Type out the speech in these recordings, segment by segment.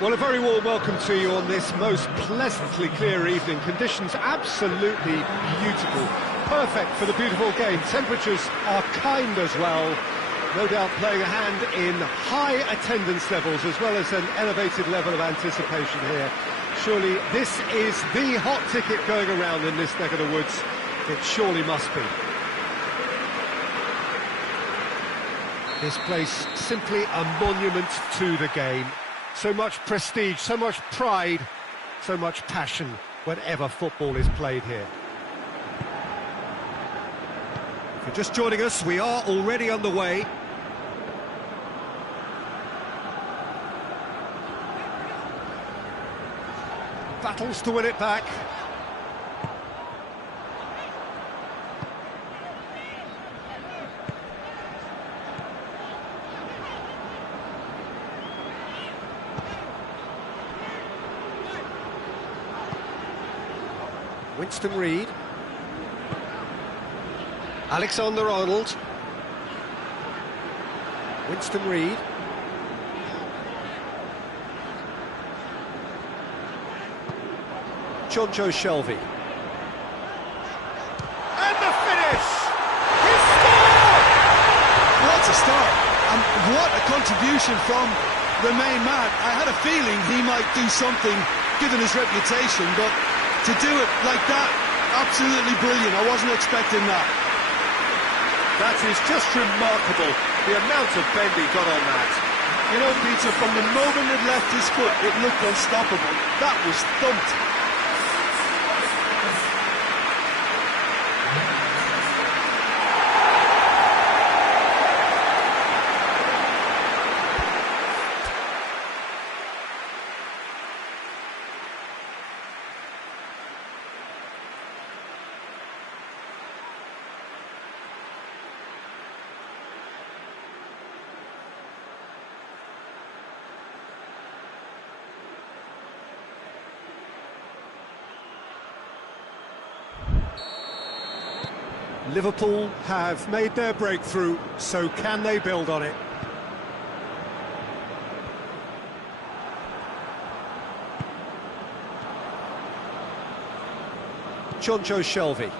Well, a very warm welcome to you on this most pleasantly clear evening. Conditions absolutely beautiful, perfect for the beautiful game. Temperatures are kind as well, no doubt playing a hand in high attendance levels as well as an elevated level of anticipation here. Surely this is the hot ticket going around in this neck of the woods. It surely must be. This place simply a monument to the game. So much prestige, so much pride, so much passion whenever football is played here. If you're just joining us, we are already underway. Battles to win it back. Winston Reid, Alexander-Arnold, Winston Reid, Jonjo Shelvey, and the finish! He scored! What a start, and what a contribution from the main man. I had a feeling he might do something given his reputation, but to do it like that, absolutely brilliant. I wasn't expecting that. That is just remarkable, the amount of bend he got on that. You know, Peter, from the moment it left his foot, it looked unstoppable. That was thumped. Liverpool have made their breakthrough, so can they build on it? Jonjo Shelvey.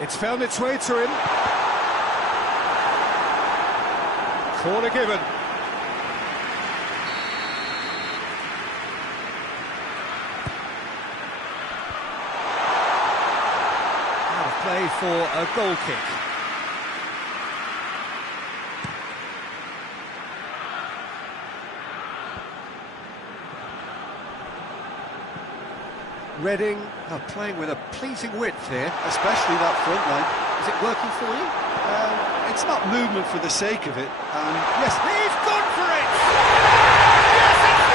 It's found its way to him. Corner given. Out of play for a goal kick. Reading are playing with a pleasing width here. Especially that front line. Is it working for you? It's not movement for the sake of it. And Yes, he's gone for it! Yes, it's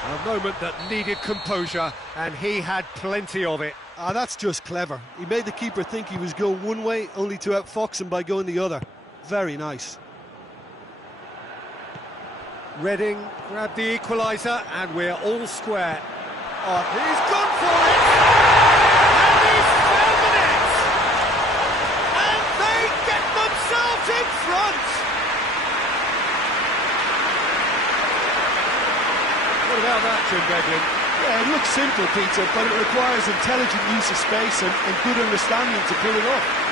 there! A moment that needed composure, and he had plenty of it. that's just clever. He made the keeper think he was going one way, only to outfox him by going the other. Very nice. Reading grabbed the equaliser, and we're all square. Oh, he's gone for it! And he's found the net! And they get themselves in front! What about that, Jim Beglin? Yeah, it looks simple, Peter, but it requires intelligent use of space and good understanding to pull it off.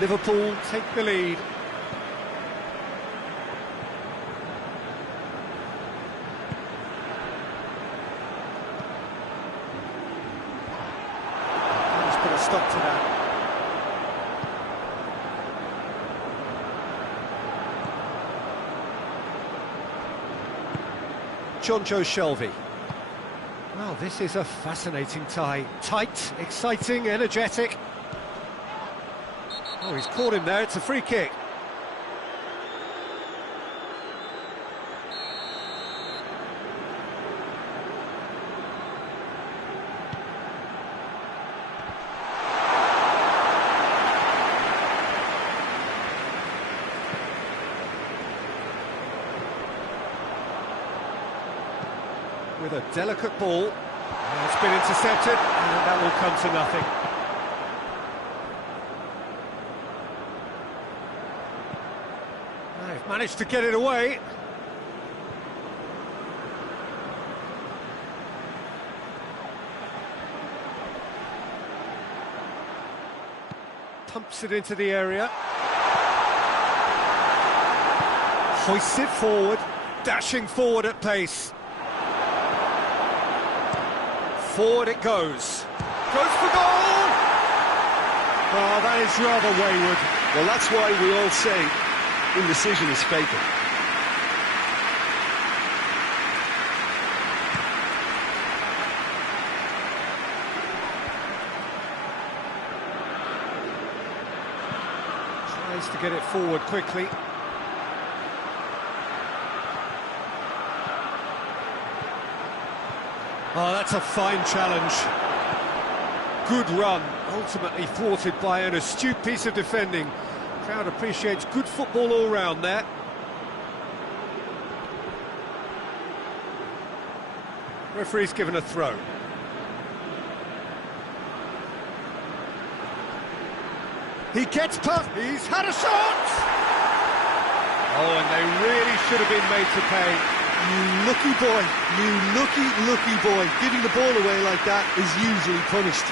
Liverpool take the lead. Let's put a stop to that. Jonjo Shelvey. Well, this is a fascinating tie. Tight, exciting, energetic. Oh, he's caught him there, it's a free kick. With a delicate ball, it's been intercepted, and that will come to nothing. They've managed to get it away. Pumps it into the area. Hoists it forward, dashing forward at pace. Forward it goes. Goes for goal! Oh, that is rather wayward. Well, that's why we all say indecision is fatal. Tries to get it forward quickly. Oh, that's a fine challenge. Good run, ultimately thwarted by an astute piece of defending. Crowd appreciates good football all round there. Referee's given a throw. He gets past, he's had a shot! Oh, and they really should have been made to pay. You lucky boy, you lucky boy. Giving the ball away like that is usually punished.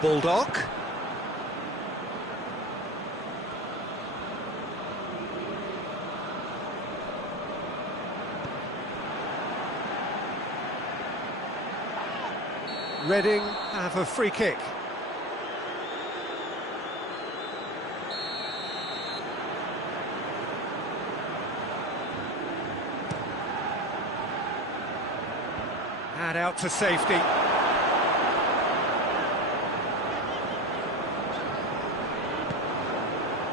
Bulldog. Reading have a free kick. And out to safety. It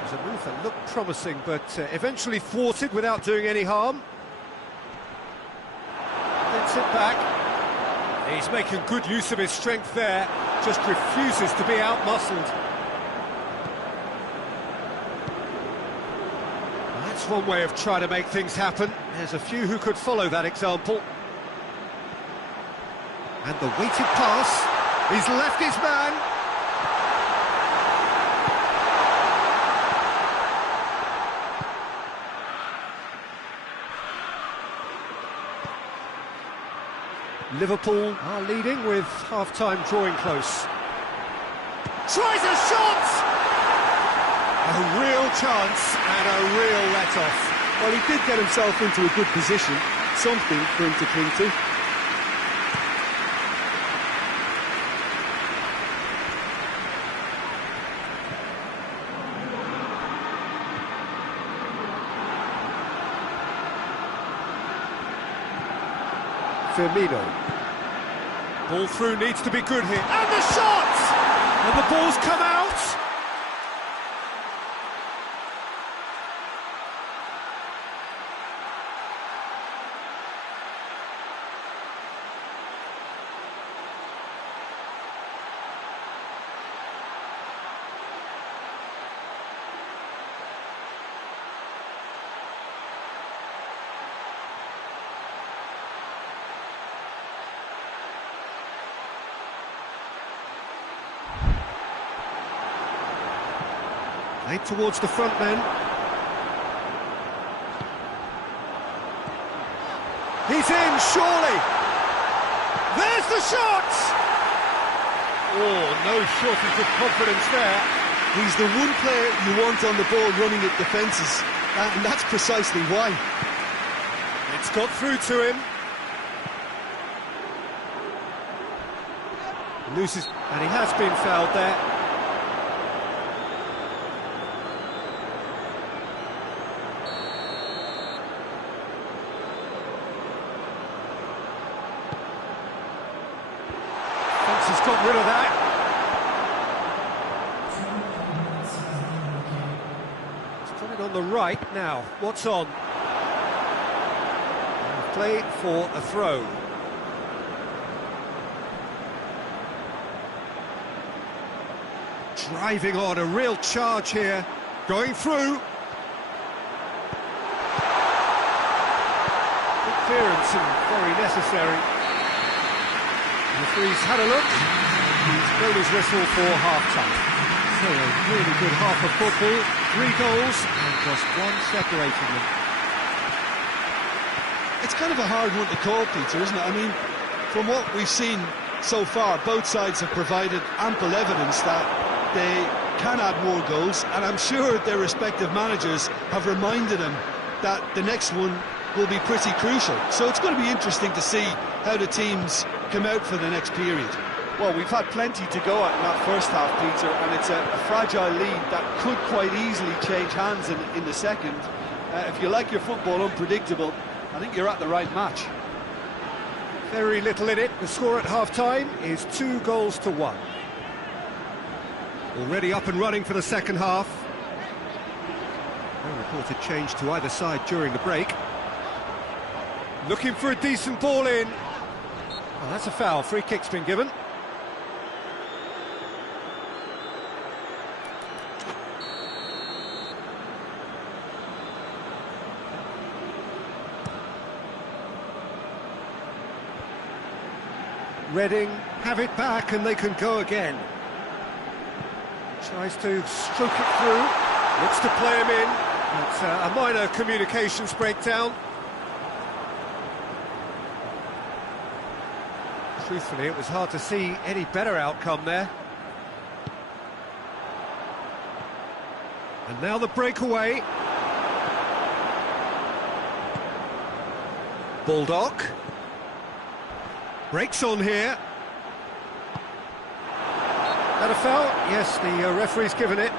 was a move that looked promising, but eventually thwarted without doing any harm. Gets it back. He's making good use of his strength there, just refuses to be out-muscled. Well, that's one way of trying to make things happen. There's a few who could follow that example. And the weighted pass, he's left his man. Liverpool are leading with half-time drawing close. Tries a shot! A real chance and a real let-off. Well, he did get himself into a good position, something for him to cling to. Firmino. Ball through needs to be good here. And the shot! And the ball's come out! Played towards the front men. He's in, surely! There's the shot! Oh, no shortage of confidence there. He's the one player you want on the ball running at defences, and that's precisely why. It's got through to him. Loses, and he has been fouled there. Has got rid of that. He's put it on the right now. What's on? And play for a throw. Driving on, a real charge here. Going through. Good clearance and very necessary. The referee's had a look, he's blown his whistle for half-time. So a really good half of football, 3 goals and just one separating them. It's kind of a hard one to call, Peter, isn't it? I mean, from what we've seen so far, both sides have provided ample evidence that they can add more goals, and I'm sure their respective managers have reminded them that the next one will be pretty crucial. So it's going to be interesting to see how the teams come out for the next period. Well, we've had plenty to go at in that first half, Peter, and it's a fragile lead that could quite easily change hands in the second. If you like your football unpredictable, I think you're at the right match. Very little in it. The score at half-time is 2-1. Already up and running for the second half. No reported change to either side during the break. Looking for a decent ball in. Oh, that's a foul. Free kick's been given. Reading have it back and they can go again. Tries to stroke it through. Looks to play him in. It's a minor communications breakdown. Truthfully, it was hard to see any better outcome there. And now the breakaway. Baldock. Breaks on here. That a foul? Yes, the referee's given it.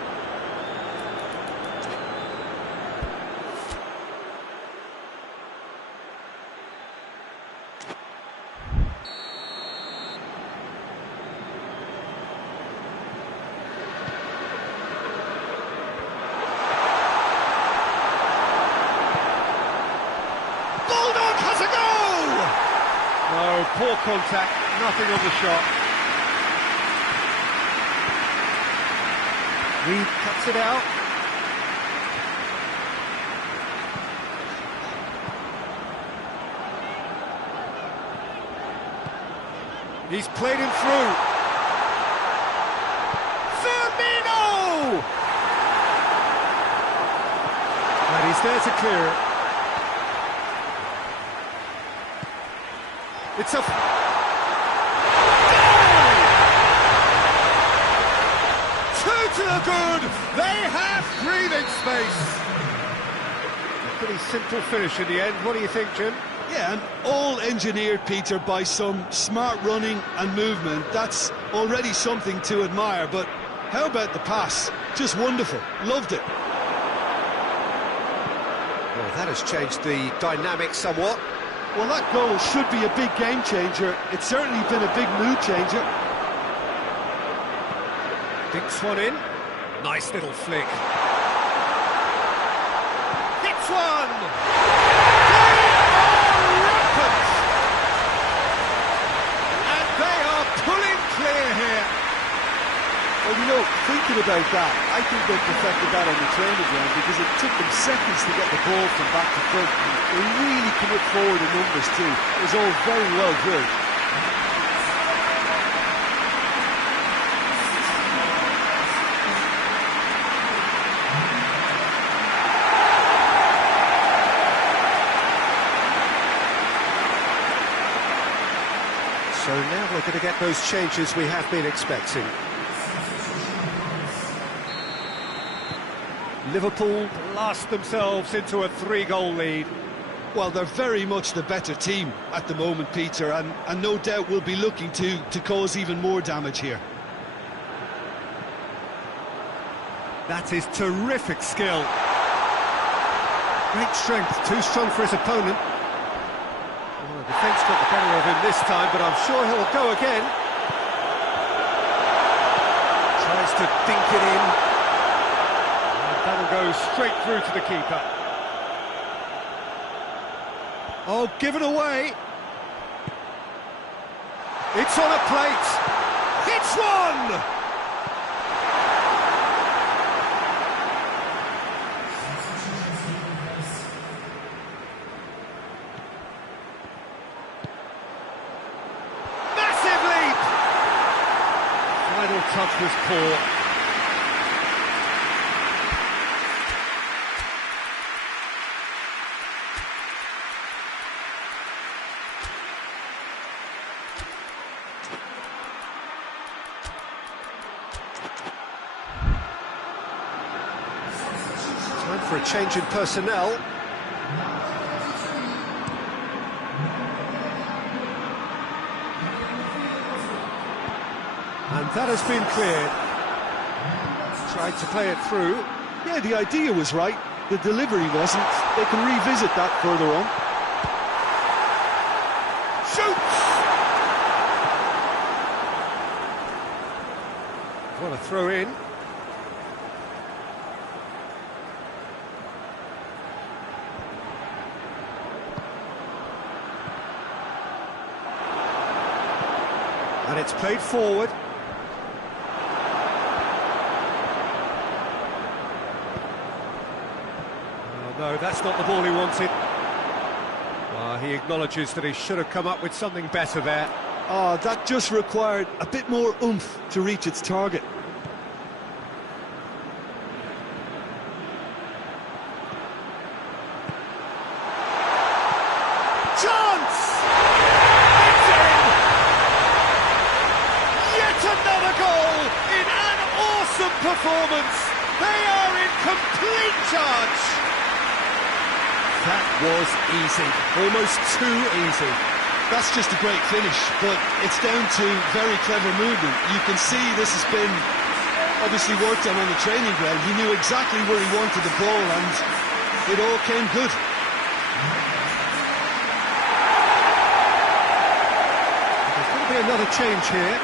No, poor contact, nothing on the shot. Reed cuts it out. He's played him through. Firmino! And he's there to clear it. It's a... Goal! Two to the good! They have breathing space! A pretty simple finish in the end. What do you think, Jim? Yeah, and all engineered, Peter, by some smart running and movement. That's already something to admire, but how about the pass? Just wonderful. Loved it. Well, that has changed the dynamic somewhat. Well, that goal should be a big game changer. It's certainly been a big mood changer. Dinks one in. Nice little flick. Hits one! They are rampant! And they are pulling clear here. Well, you know, thinking about that, I think they perfected that on the training ground because it took them seconds to get the ball from back to front. They really commit forward in numbers too. It was all very well drilled. So Now we're going to get those changes we have been expecting. Liverpool blast themselves into a 3-goal lead. Well, they're very much the better team at the moment, Peter, and no doubt will be looking to cause even more damage here. That is terrific skill. Great strength, too strong for his opponent. Well, the defence got the better of him this time, but I'm sure he'll go again. Tries to dink it in. And that'll go straight through to the keeper. Oh, give it away. It's on a plate. It's one! Massive leap! Final touch was poor. Time for a change in personnel. And that has been cleared. Tried to play it through. Yeah, the idea was right, the delivery wasn't. They can revisit that further on. Shoots! What a throw in. And it's played forward. Oh, no, that's not the ball he wanted. He acknowledges that he should have come up with something better there. Oh, that just required a bit more oomph to reach its target. Chance! It's in! Yet another goal in an awesome performance. They are in complete charge. That was easy, almost too easy. That's just a great finish, but it's down to very clever movement. You can see this has been obviously worked on the training ground. He knew exactly where he wanted the ball, and it all came good. There's going to be another change here.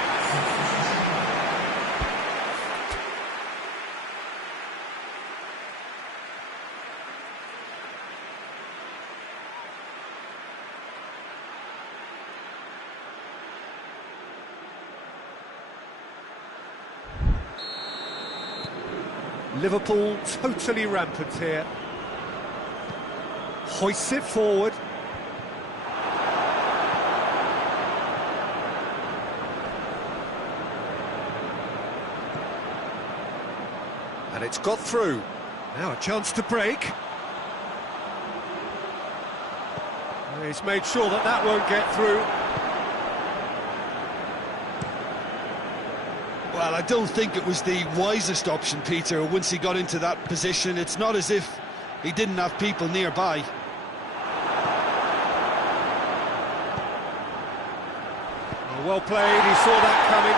Liverpool totally rampant here. Hoists it forward. And it's got through. Now a chance to break. He's made sure that that won't get through. Well, I don't think it was the wisest option, Peter, once he got into that position. It's not as if he didn't have people nearby. Well played, he saw that coming.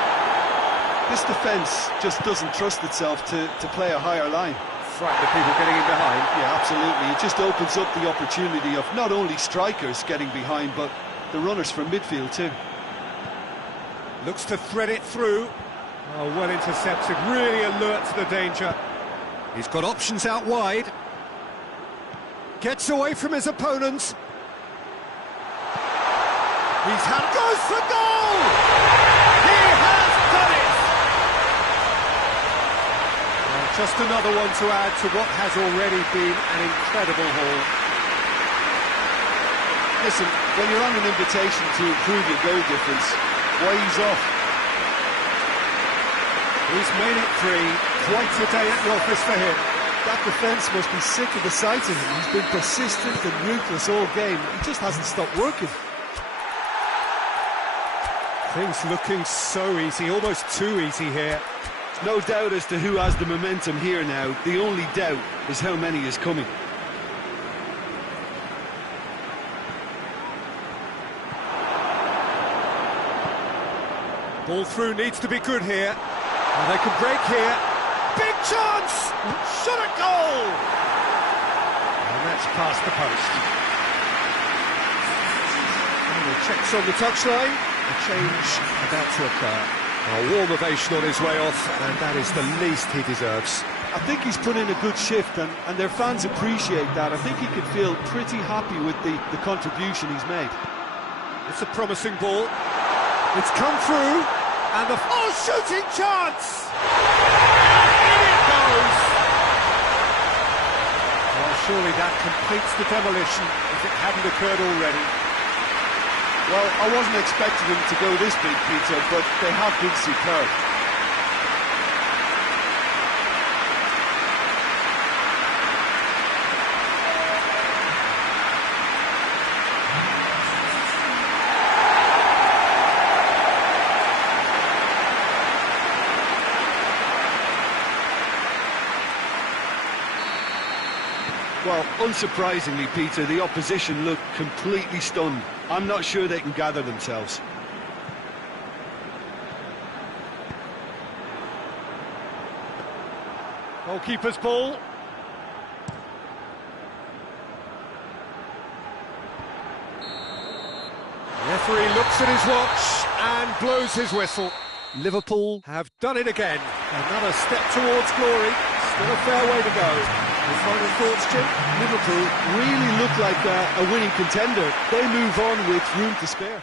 This defence just doesn't trust itself to play a higher line. Frightened of people getting in behind. Yeah, absolutely. It just opens up the opportunity of not only strikers getting behind, but the runners from midfield too. Looks to thread it through. Oh, well intercepted, really alert to the danger. He's got options out wide. Gets away from his opponents. Goes for goal! He has done it! Well, just another one to add to what has already been an incredible haul. Listen, when you're on an invitation to improve your goal difference, why ease off? He's made it 3. Quite a day at the office for him. That defence must be sick of the sight of him. He's been persistent and ruthless all game. He just hasn't stopped working. Things looking so easy, almost too easy here. No doubt as to who has the momentum here now. The only doubt is how many is coming. Ball through needs to be good here. And they can break here. Big chance! Shot at goal! And that's past the post. And the checks on the touchline. A change about to occur. A warm ovation on his way off, and that is the least he deserves. I think he's put in a good shift, and their fans appreciate that. I think he can feel pretty happy with the contribution he's made. It's a promising ball. It's come through, and the shooting chance! In it goes! Well, surely that completes the demolition if it hadn't occurred already. Well, I wasn't expecting them to go this big, Peter, but they have been superb. Well, unsurprisingly, Peter, the opposition look completely stunned. I'm not sure they can gather themselves. Goalkeeper's ball. The referee looks at his watch and blows his whistle. Liverpool have done it again. Another step towards glory. Still a fair way to go. The final thoughts, Jim? Liverpool really look like a winning contender. They move on with room to spare.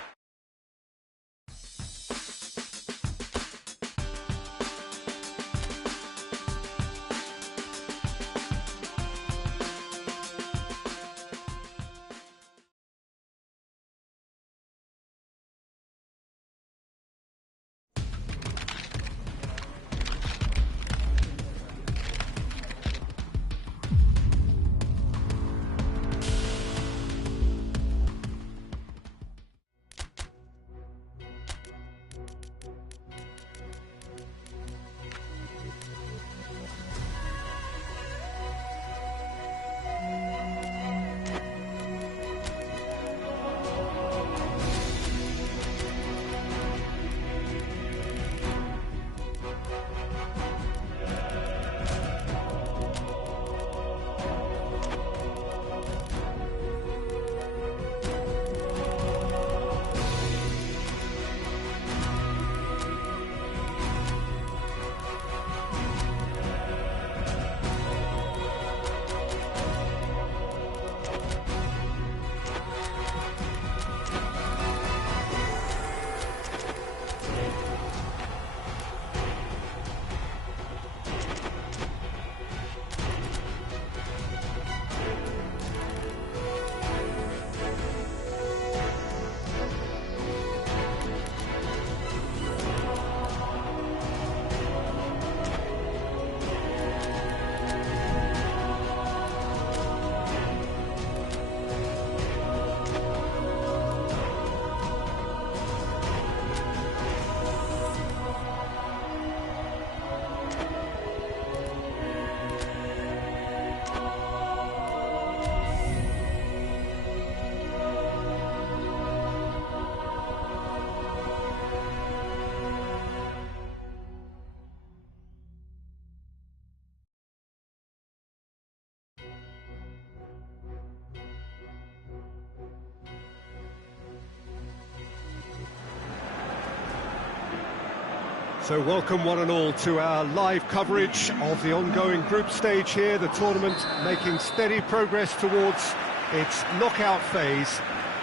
So welcome one and all to our live coverage of the ongoing group stage here, the tournament making steady progress towards its knockout phase.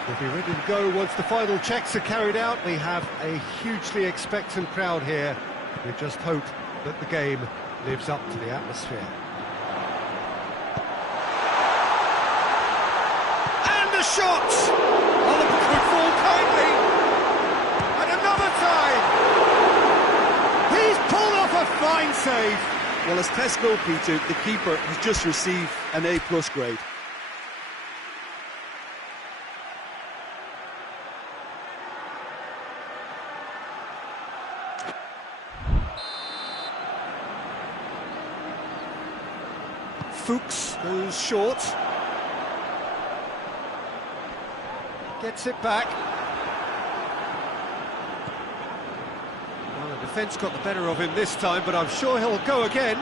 We'll be ready to go once the final checks are carried out. We have a hugely expectant crowd here. We just hope that the game lives up to the atmosphere. And the shot! Oliver could fall kindly. And another time! He's pulled off a fine save. Well, as test goal, Peter, the keeper has just received an A+ grade. Fuchs goes short. Gets it back. Well, the defence got the better of him this time, but I'm sure he'll go again.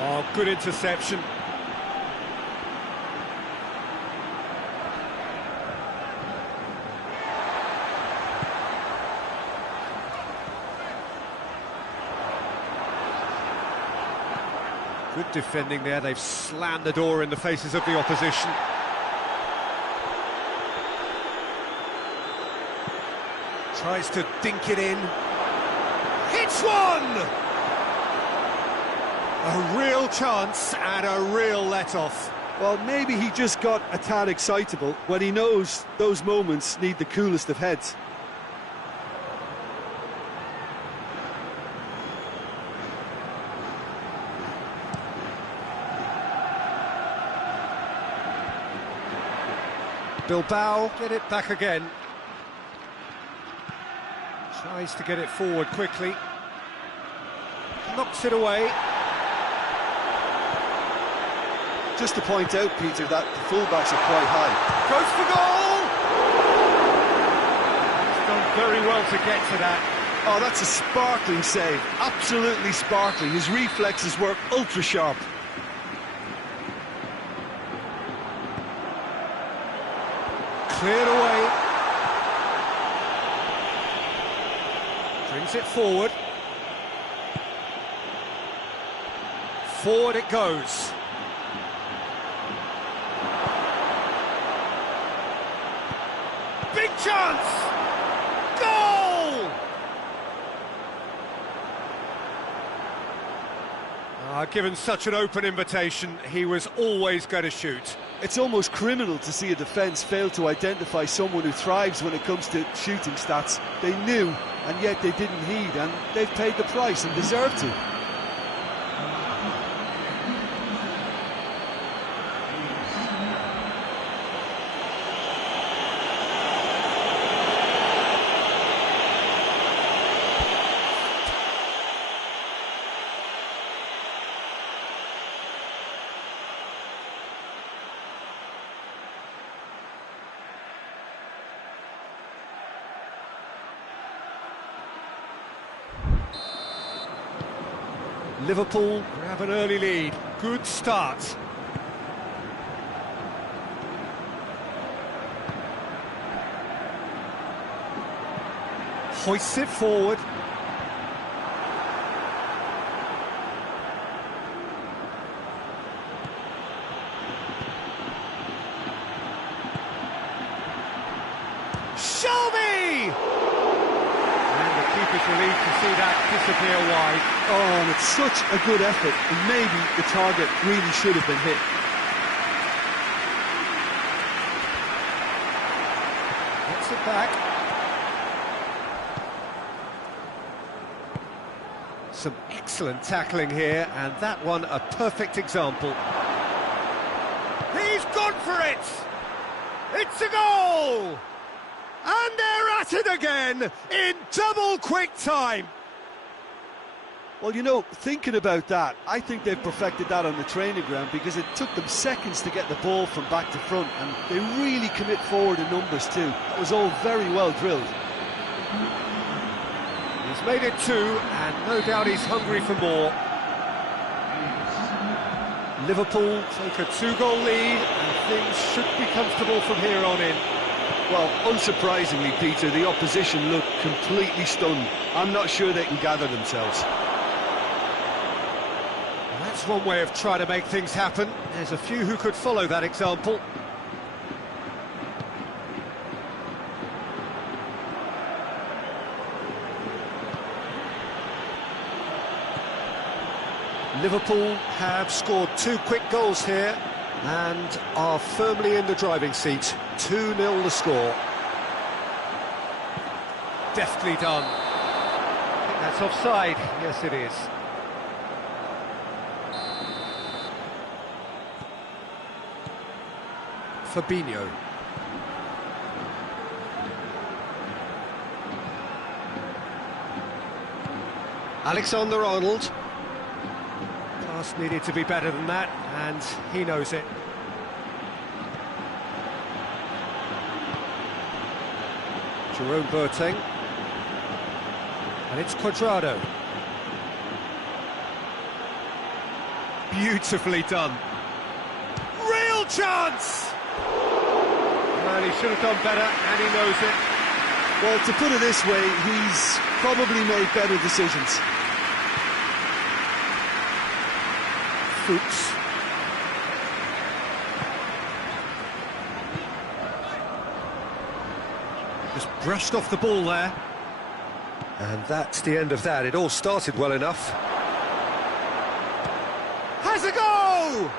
Oh, good interception. Good defending there, they've slammed the door in the faces of the opposition. Tries to dink it in. Hits one! A real chance and a real let-off. Well, maybe he just got a tad excitable when he knows those moments need the coolest of heads. Bilbao get it back again. Tries to get it forward quickly. Knocks it away. Just to point out, Peter, that the fullbacks are quite high. Goes for goal! He's done very well to get to that. Oh, that's a sparkling save. Absolutely sparkling. His reflexes were ultra sharp. Cleared away. Brings it forward. Forward it goes. Big chance! Goal! Given such an open invitation, he was always going to shoot. It's almost criminal to see a defence fail to identify someone who thrives when it comes to shooting stats. They knew, and yet they didn't heed, and they've paid the price and deserve to. Liverpool grab an early lead. Good start. Hoists it forward. Shelby! And the keeper's relieved to see that disappear wide. Oh, and it's such a good effort, and maybe the target really should have been hit. Gets it back. Some excellent tackling here, and that one a perfect example. He's gone for it! It's a goal! And they're at it again in double quick time. Well, you know, thinking about that, I think they've perfected that on the training ground because it took them seconds to get the ball from back to front, and they really commit forward in numbers too. That was all very well drilled. He's made it 2, and no doubt he's hungry for more. Liverpool take a 2-goal lead, and things should be comfortable from here on in. Well, unsurprisingly, Peter, the opposition look completely stunned. I'm not sure they can gather themselves. That's one way of trying to make things happen. There's a few who could follow that example. Liverpool have scored 2 quick goals here and are firmly in the driving seat. 2-0 the score. Deftly done. I think that's offside. Yes, it is. Fabinho. Alexander-Arnold. Pass needed to be better than that, and he knows it. Jerome Boateng. And it's Cuadrado. Beautifully done. Real chance! And he should have done better, and he knows it. Well, to put it this way, he's probably made better decisions. Fuchs. Just brushed off the ball there. And that's the end of that. It all started well enough. Has a go!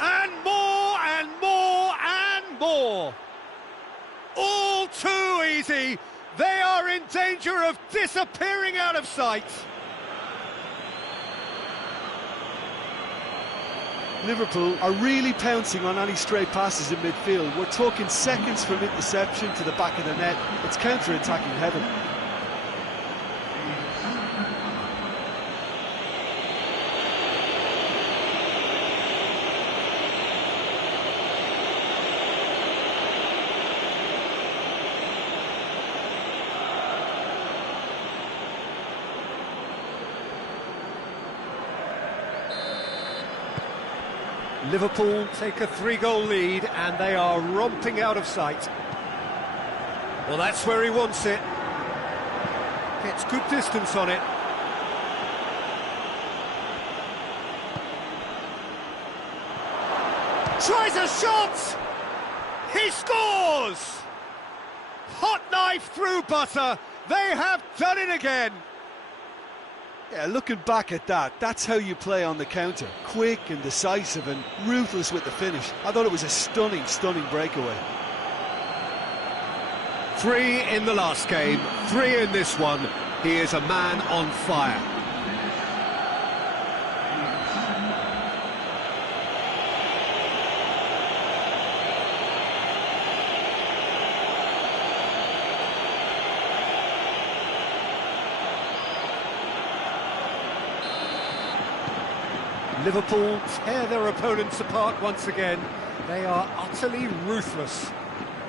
And more, and more, and more. All too easy. They are in danger of disappearing out of sight. Liverpool are really pouncing on any stray passes in midfield. We're talking seconds from interception to the back of the net. It's counter-attacking heaven. Liverpool take a 3-goal lead and they are romping out of sight. Well, that's where he wants it. Gets good distance on it. Tries a shot! He scores! Hot knife through butter. They have done it again. Yeah, looking back at that, that's how you play on the counter. Quick and decisive and ruthless with the finish. I thought it was a stunning, stunning breakaway. 3 in the last game, 3 in this one. He is a man on fire. Liverpool tear their opponents apart once again. They are utterly ruthless.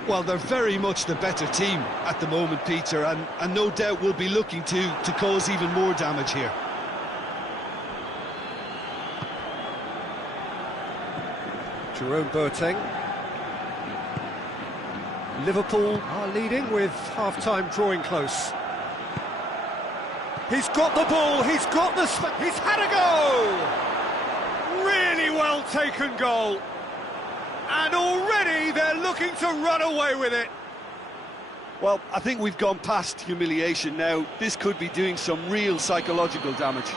Well, they're very much the better team at the moment, Peter, and no doubt will be looking to cause even more damage here. Jerome Boateng. Liverpool are leading with half-time drawing close. He's got the ball, he's got the... he's had a go! Really well taken goal. And already they're looking to run away with it. Well, I think we've gone past humiliation now. This could be doing some real psychological damage.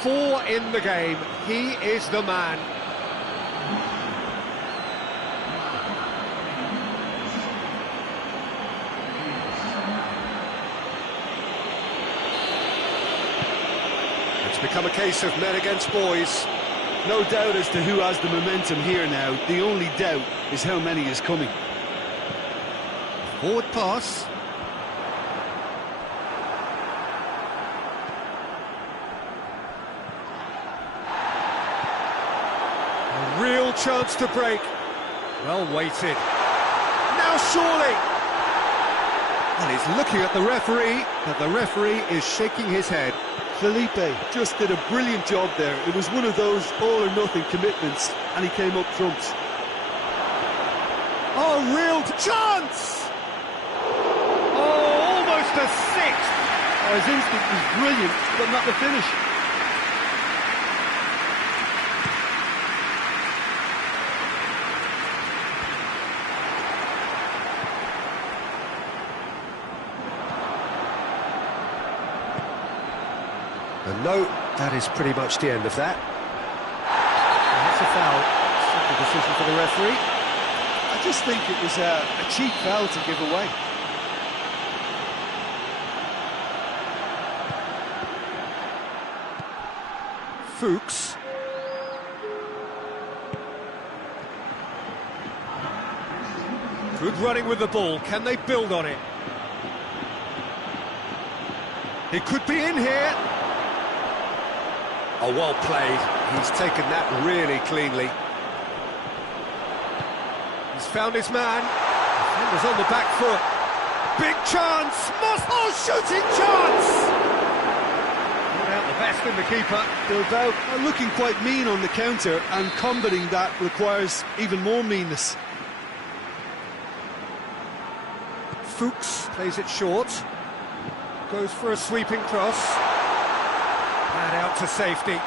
4 in the game. He is the man. It's become a case of men against boys. No doubt as to who has the momentum here now. The only doubt is how many is coming. Forward pass. A real chance to break. Well weighted. Now surely. Well, he's looking at the referee, but the referee is shaking his head. Felipe just did a brilliant job there. It was one of those all-or-nothing commitments, and he came up trumps. Oh, real chance! Oh, almost a sixth! Oh, his instinct was brilliant, but not the finish. And no, that is pretty much the end of that. And that's a foul. Simple decision for the referee. I just think it was a cheap foul to give away. Fuchs. Good running with the ball. Can they build on it? He could be in here. Oh, well played. He's taken that really cleanly. He's found his man. Defender's on the back foot. Big chance. Oh, shooting chance! Not out the best in the keeper. Bilbao are looking quite mean on the counter, and combating that requires even more meanness. Fuchs plays it short. Goes for a sweeping cross. Pad out to safety.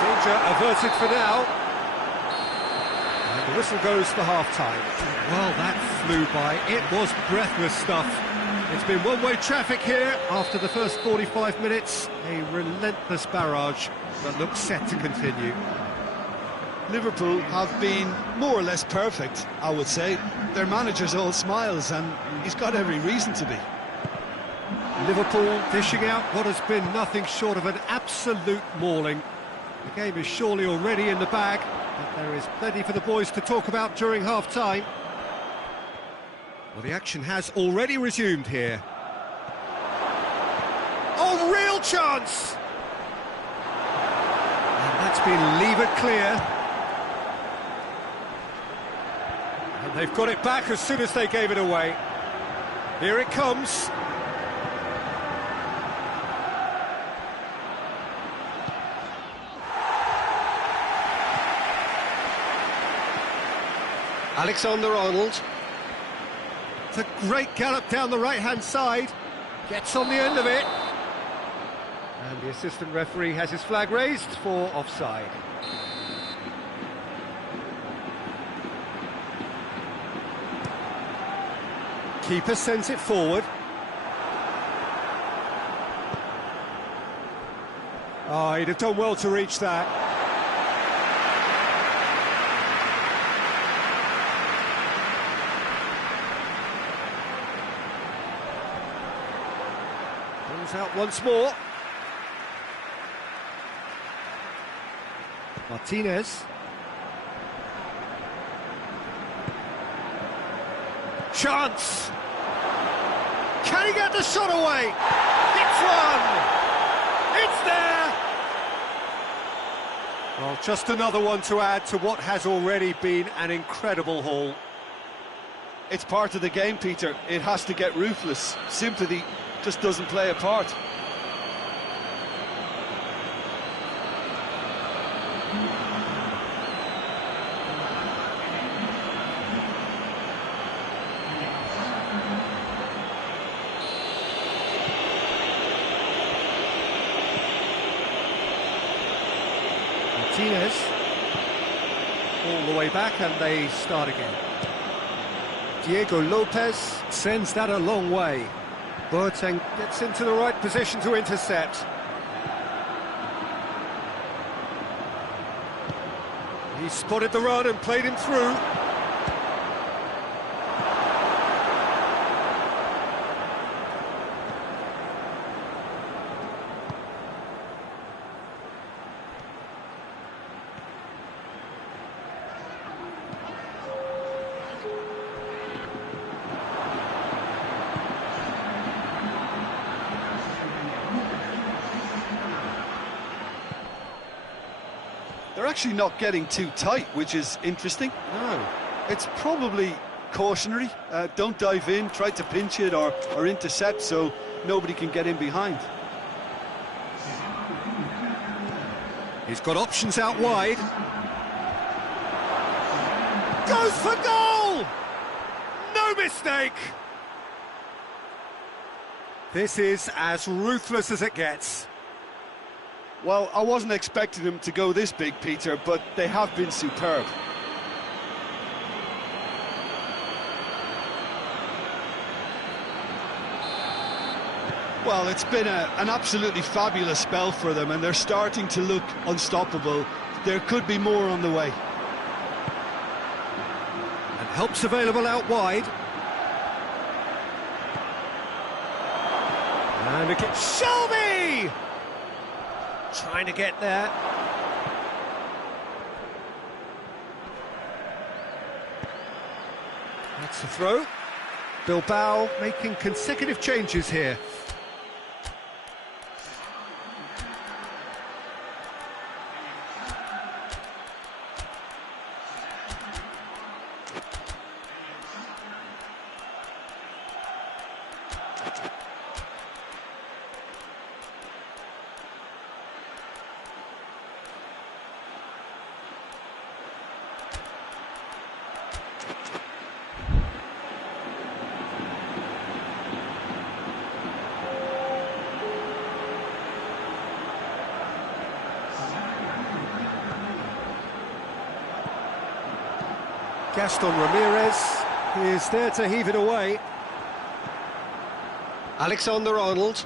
Danger averted for now. And the whistle goes for half-time. Well, that flew by. It was breathless stuff. It's been one-way traffic here after the first 45 minutes. A relentless barrage that looks set to continue. Liverpool have been more or less perfect, I would say. Their manager's all smiles, and he's got every reason to be. Liverpool dishing out what has been nothing short of an absolute mauling. The game is surely already in the bag, but there is plenty for the boys to talk about during half-time. Well, the action has already resumed here. Oh, real chance! And that's been levered clear. And they've got it back as soon as they gave it away. Here it comes. Alexander-Arnold. It's a great gallop down the right-hand side. Gets on the end of it. And the assistant referee has his flag raised for offside. Keeper sends it forward. Oh, he'd have done well to reach that. Comes out once more. Martinez. Chance! Can he get the shot away? It's one! It's there! Well, just another one to add to what has already been an incredible haul. It's part of the game, Peter. It has to get ruthless. Sympathy just doesn't play a part. Martinez, all the way back, and they start again. Diego Lopez sends that a long way. Boateng gets into the right position to intercept. He spotted the run and played him through. They're actually not getting too tight, which is interesting. No. It's probably cautionary. Don't dive in, try to pinch it or intercept so nobody can get in behind. He's got options out wide. Goes for goal! No mistake! This is as ruthless as it gets. Well, I wasn't expecting them to go this big, Peter, but they have been superb. Well, it's been an absolutely fabulous spell for them, and they're starting to look unstoppable. There could be more on the way. And help's available out wide. And again, Shelby! Trying to get there. That's the throw. Bilbao making consecutive changes here. Gaston Ramirez, he is there to heave it away. Alexander-Arnold.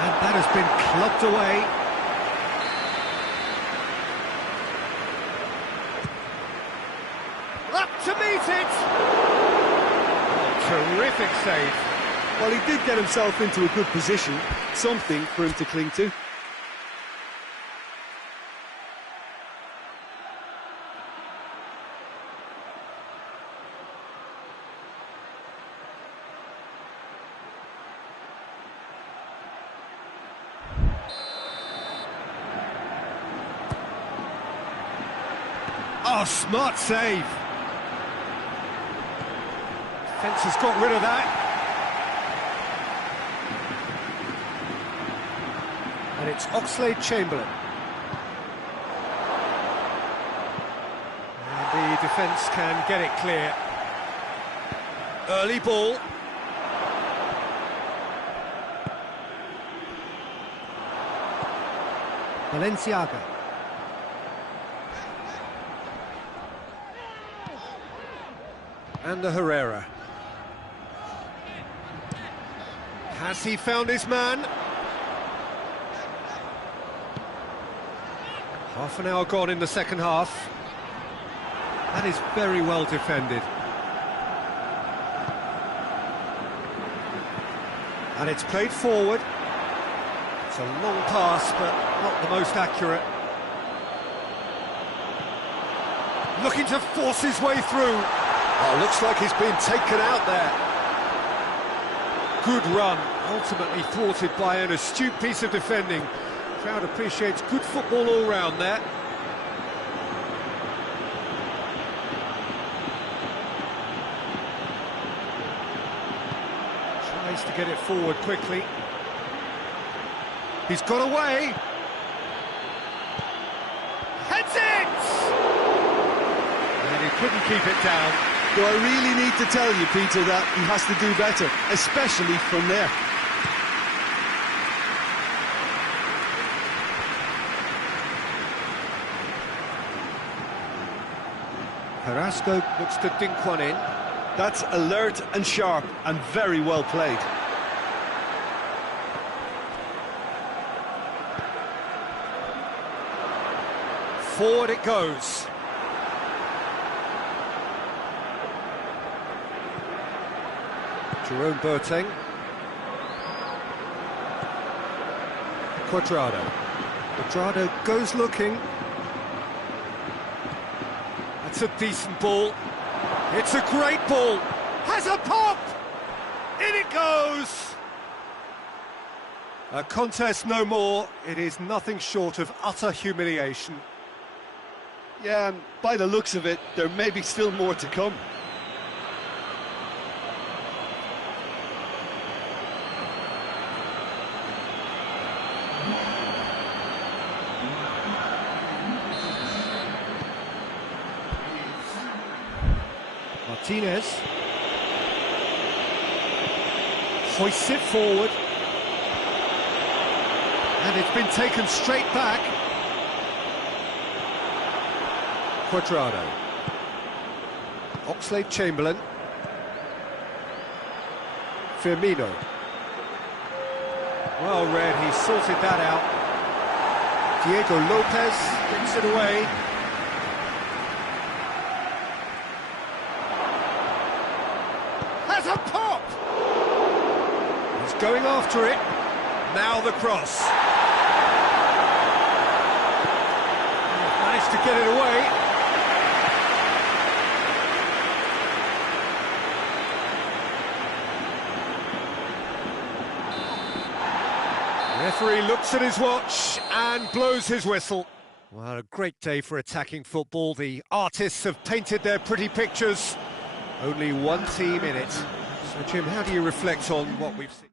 And that has been clubbed away. Up to meet it! Oh, terrific save. Well, he did get himself into a good position, something for him to cling to. Oh, smart save. Defence has got rid of that. And it's Oxlade-Chamberlain. And the defence can get it clear. Early ball. Valenciaga. And the Herrera. Has he found his man? Half an hour gone in the second half. That is very well defended. And it's played forward. It's a long pass, but not the most accurate. Looking to force his way through. Oh, looks like he's been taken out there. Good run, ultimately thwarted by an astute piece of defending. Crowd appreciates good football all round there. Tries to get it forward quickly. He's got away. Heads it! And he couldn't keep it down. Do I really need to tell you, Peter, that he has to do better, especially from there? Carrasco looks to dink one in. That's alert and sharp and very well played. Forward it goes. Jerome Boateng. Cuadrado. Cuadrado goes looking. That's a decent ball. It's a great ball. Has a pop! In it goes! A contest no more. It is nothing short of utter humiliation. Yeah, and by the looks of it, there may be still more to come. Martinez hoists it forward, and it's been taken straight back. Cuadrado. Oxlade-Chamberlain. Firmino. Well read, he sorted that out. Diego Lopez gets it away. Has a pop! He's going after it. Now the cross. Managed to get it away. Referee looks at his watch and blows his whistle. Well, a great day for attacking football. The artists have painted their pretty pictures. Only one team in it. So, Jim, how do you reflect on what we've seen?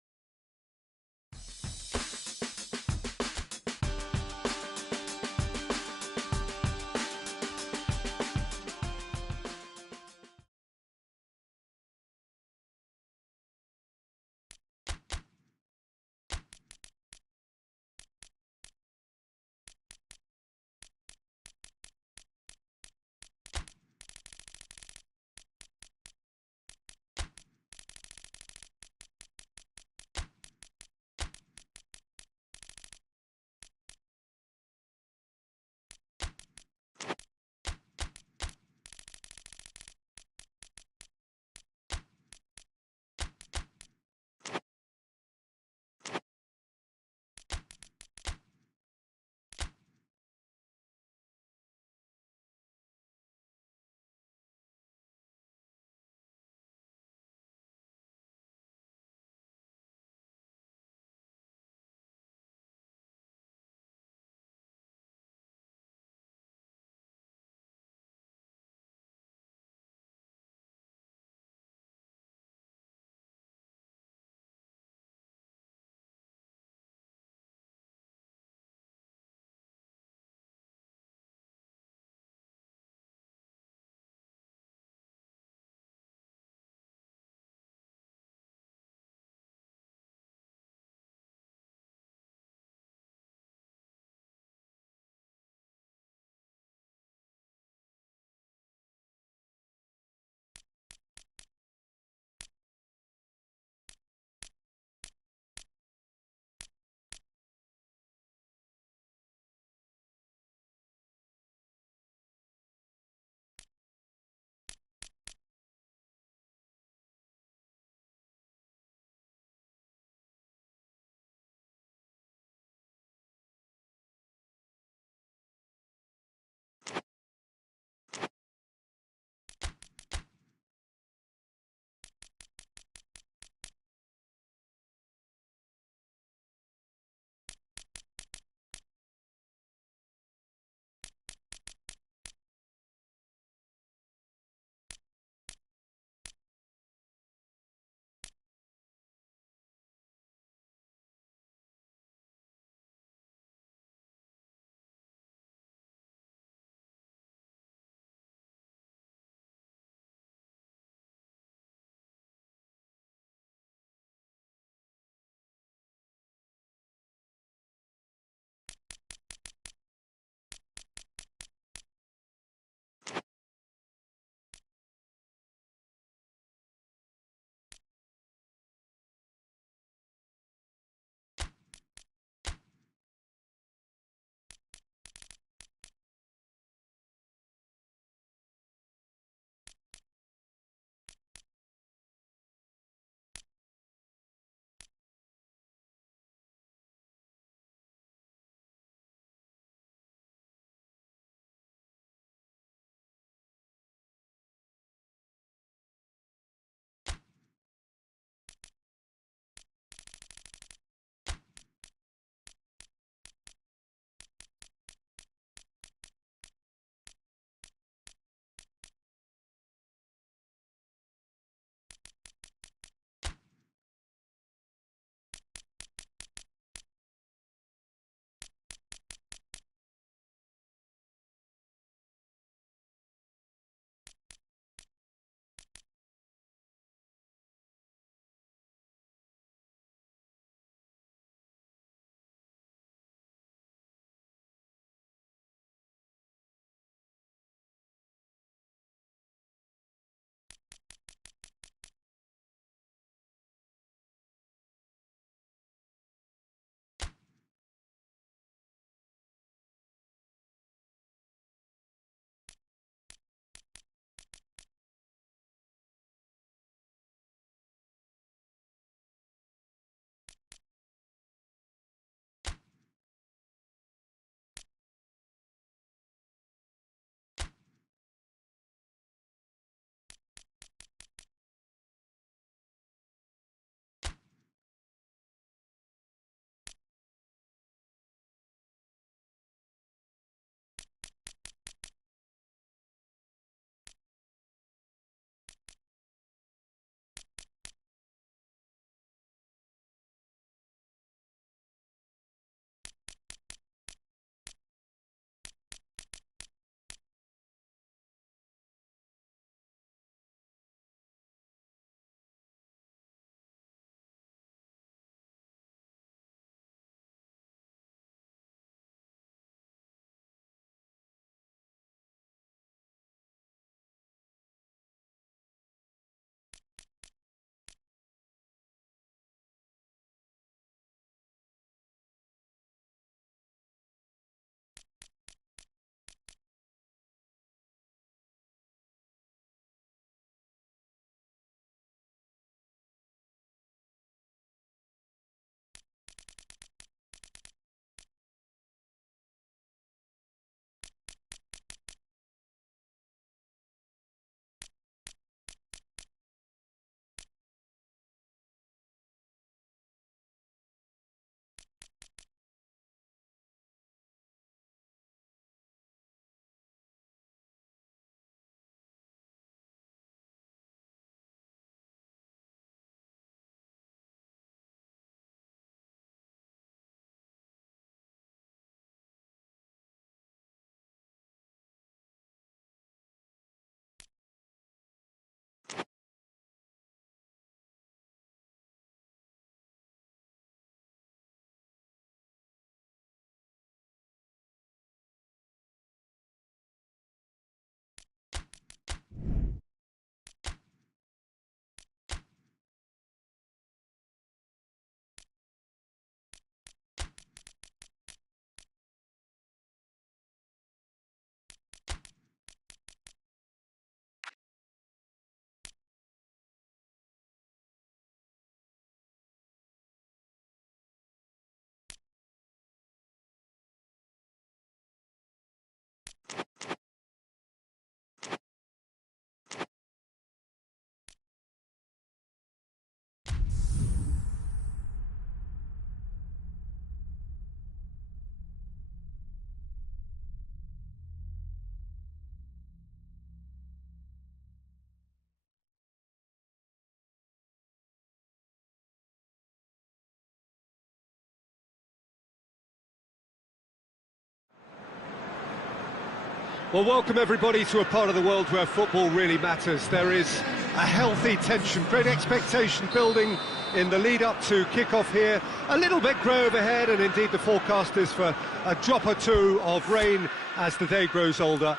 Well, welcome everybody to a part of the world where football really matters. There is a healthy tension, great expectation building in the lead-up to kick-off here. A little bit grey overhead, and indeed the forecast is for a drop or two of rain as the day grows older.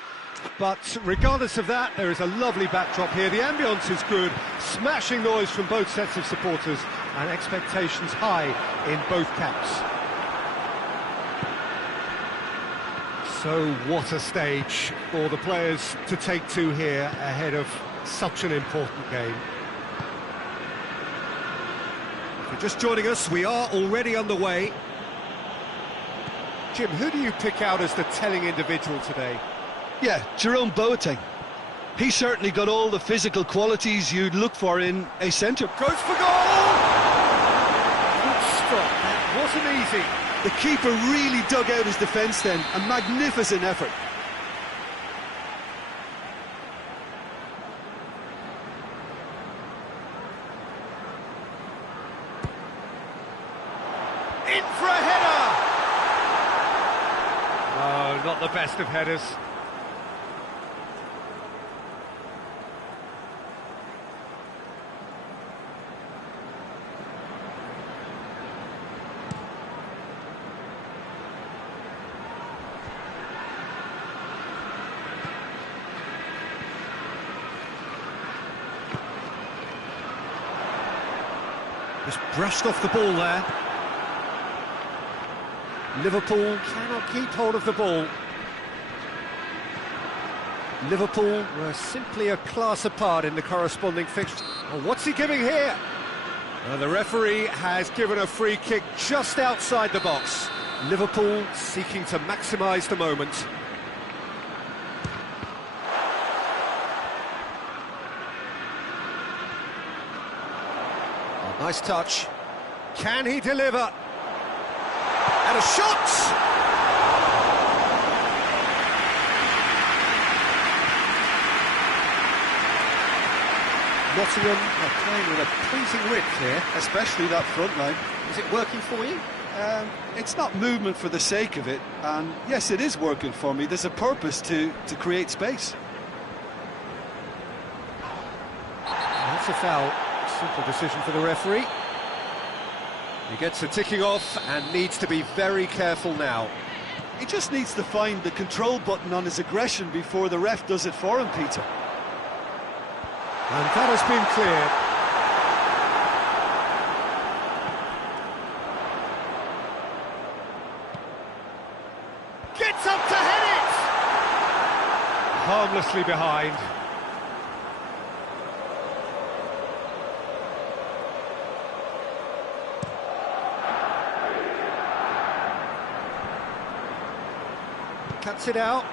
But regardless of that, there is a lovely backdrop here. The ambience is good, smashing noise from both sets of supporters, and expectations high in both camps. So what a stage for the players to take to here ahead of such an important game. If you're just joining us, we are already underway. Jim, who do you pick out as the telling individual today? Yeah, Jerome Boateng. He certainly got all the physical qualities you'd look for in a centre. Goes for goal! Good stop, that wasn't easy. The keeper really dug out his defence then, a magnificent effort. In for a header! Oh, not the best of headers. Just brushed off the ball there. Liverpool cannot keep hold of the ball. Liverpool were simply a class apart in the corresponding fixture. Oh, what's he giving here? The referee has given a free kick just outside the box. Liverpool seeking to maximise the moment. Nice touch. Can he deliver? And a shot! Nottingham are playing with a pleasing width here. Especially that front line. Is it working for you? It's not movement for the sake of it, and yes, it is working for me. There's a purpose to create space. That's a foul. Simple decision for the referee. He gets a ticking off and needs to be very careful now. He just needs to find the control button on his aggression before the ref does it for him, Peter. And that has been cleared. Gets up to head it! Harmlessly behind. Cuts it out.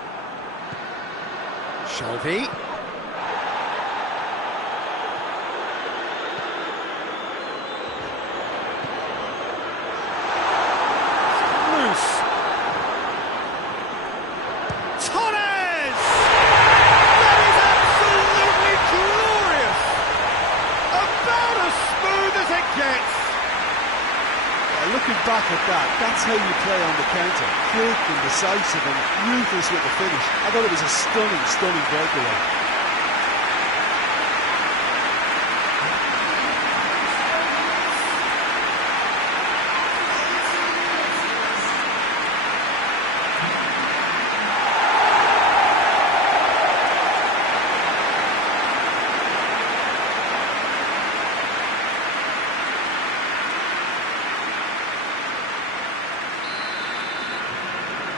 Shelby. Loose. Torres! That is absolutely glorious! About as smooth as it gets. Looking back at that, that's how you play on the counter. Quick and decisive and ruthless with the finish. I thought it was a stunning, stunning breakaway.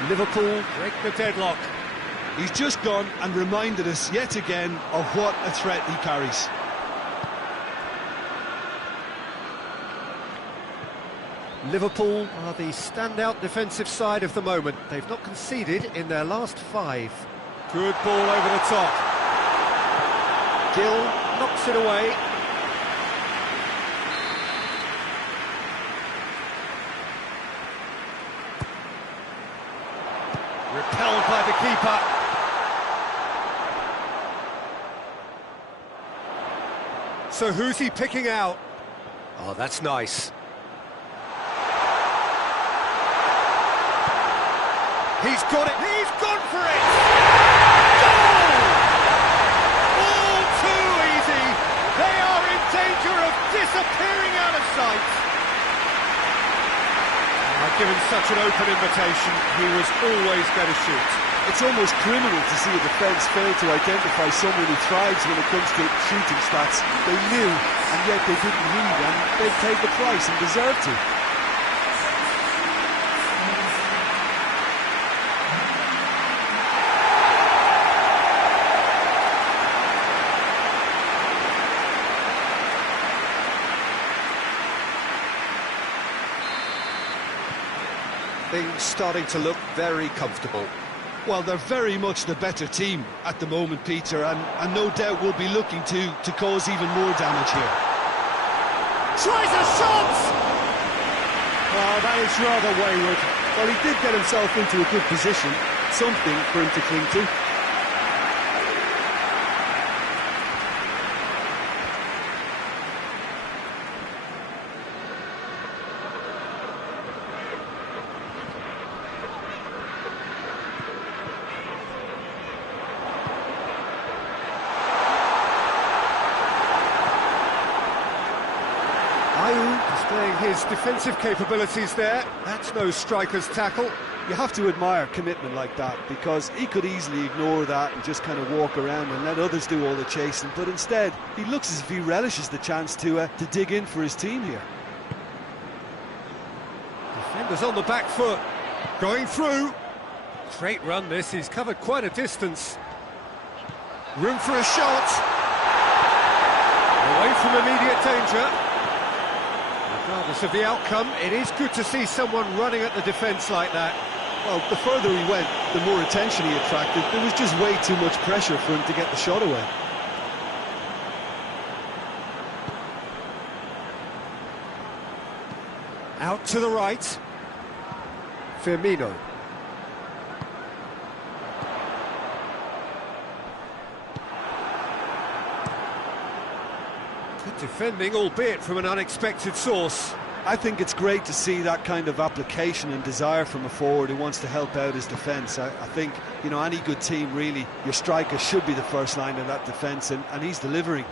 Liverpool break the deadlock. He's just gone and reminded us yet again of what a threat he carries. Liverpool are the standout defensive side of the moment. They've not conceded in their last 5. Good ball over the top. Gill knocks it away. Repelled by the keeper. So who's he picking out? Oh, that's nice. He's got it. He's gone for it. disappearing out of sight. Given such an open invitation, he was always going to shoot. It's almost criminal to see a defence fail to identify someone who thrives when it comes to shooting stats. They knew, and yet they didn't read, and they've paid the price and deserve to. Things starting to look very comfortable. Well, they're very much the better team at the moment, Peter, and no doubt will be looking to cause even more damage here. Tries a shot! Oh, that is rather wayward. Well, he did get himself into a good position, something for him to cling to. Displaying his defensive capabilities there. That's no striker's tackle. You have to admire commitment like that, because he could easily ignore that and just kind of walk around and let others do all the chasing, but instead he looks as if he relishes the chance to dig in for his team here. Defenders on the back foot, going through. Great run this, he's covered quite a distance. Room for a shot. Away from immediate danger. Regardless of the outcome, it is good to see someone running at the defence like that. Well, the further he went, the more attention he attracted. There was just way too much pressure for him to get the shot away. Out to the right. Firmino. Good defending, albeit from an unexpected source. I think it's great to see that kind of application and desire from a forward who wants to help out his defence. I think, you know, any good team, really, your striker should be the first line of that defence, and he's delivering.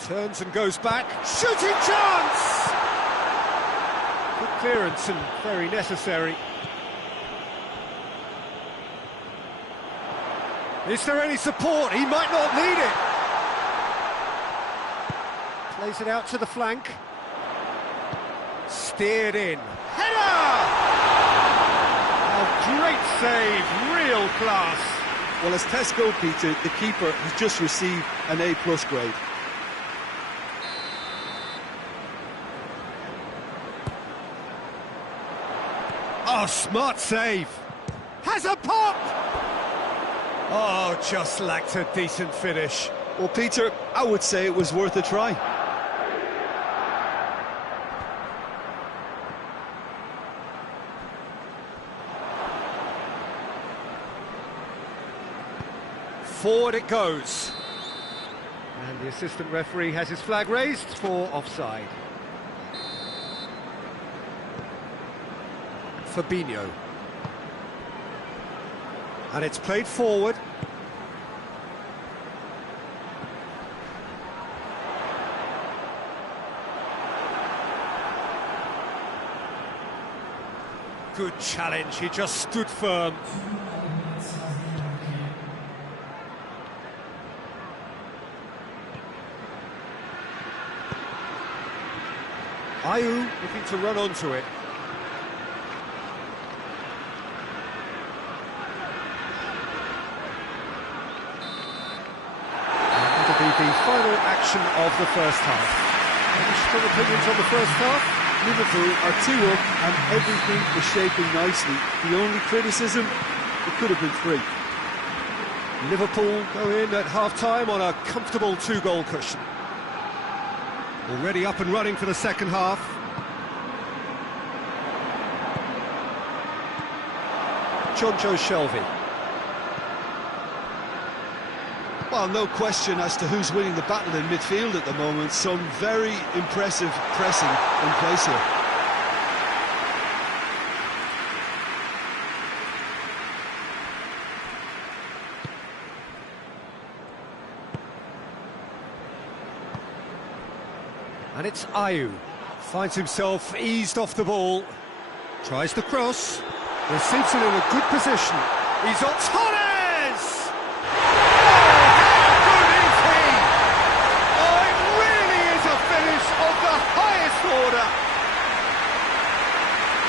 Turns and goes back. Shooting chance! Good clearance and very necessary. Is there any support? He might not need it. Plays it out to the flank. Steered in. Header! A great save, real class. Well, as tests go, Peter, the keeper has just received an A+ grade. Oh, smart save. Has a pop! Oh, just lacked a decent finish. Well, Peter, I would say it was worth a try. Forward it goes. And the assistant referee has his flag raised for offside. Fabinho. And it's played forward. Good challenge, he just stood firm. Ayew looking to run onto it. The final action of the first half. Any strong opinions on the first half? Liverpool are 2 up and everything is shaping nicely. The only criticism, it could have been 3. Liverpool go in at half-time on a comfortable 2-goal cushion. Already up and running for the second half. Jonjo Shelvey. Well, no question as to who's winning the battle in midfield at the moment. Some very impressive pressing in place here. And it's Ayew. Finds himself eased off the ball. Tries the cross. Receives it in a good position. He's on Torres! Oh, how good is he? Oh, it really is a finish of the highest order.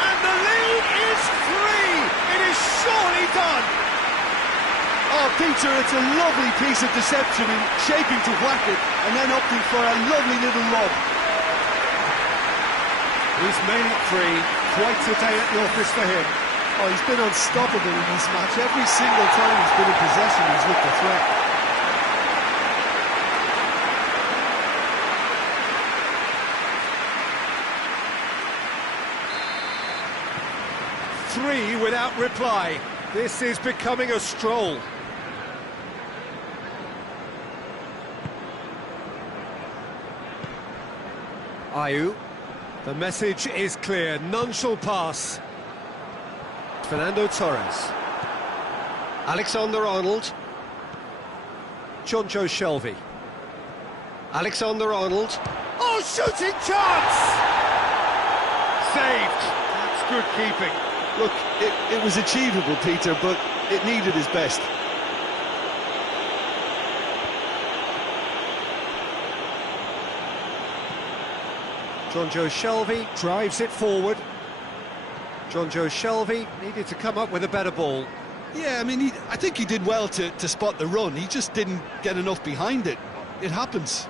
And the lead is 3. It is surely done. Oh, Peter, it's a lovely piece of deception in shaping to whack it and then opting for a lovely little lob. He's made it 3. Quite a day at the office for him. Oh, he's been unstoppable in this match. Every single time he's been in possession, he's looked a threat. Three without reply. This is becoming a stroll. Ayew. The message is clear. None shall pass. Fernando Torres. Alexander-Arnold. Jonjo Shelvey. Alexander-Arnold. Oh, shooting chance! Saved. That's good keeping. Look, it was achievable, Peter, but it needed his best. Jonjo Shelvey drives it forward. Jonjo Shelvey needed to come up with a better ball. Yeah, I mean, I think he did well to spot the run. He just didn't get enough behind it. It happens.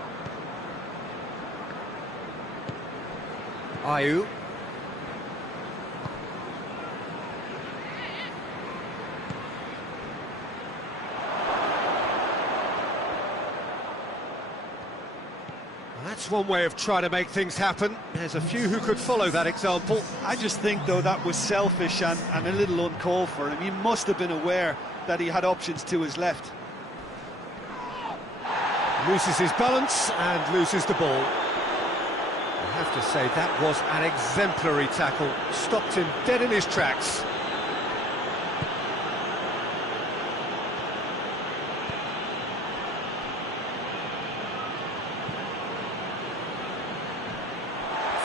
Ayew. That's one way of trying to make things happen. There's a few who could follow that example. I just think, though, that was selfish and a little uncalled for him. He must have been aware that he had options to his left. Loses his balance and loses the ball. I have to say, that was an exemplary tackle. Stopped him dead in his tracks.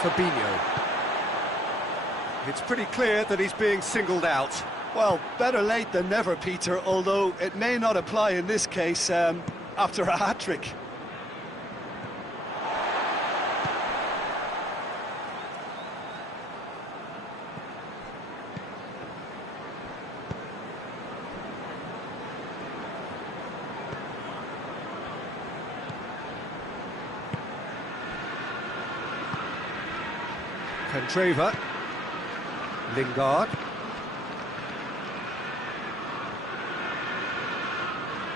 Fabinho. It's pretty clear that he's being singled out. Well, better late than never, Peter, although it may not apply in this case after a hat-trick. Candreva. Lingard.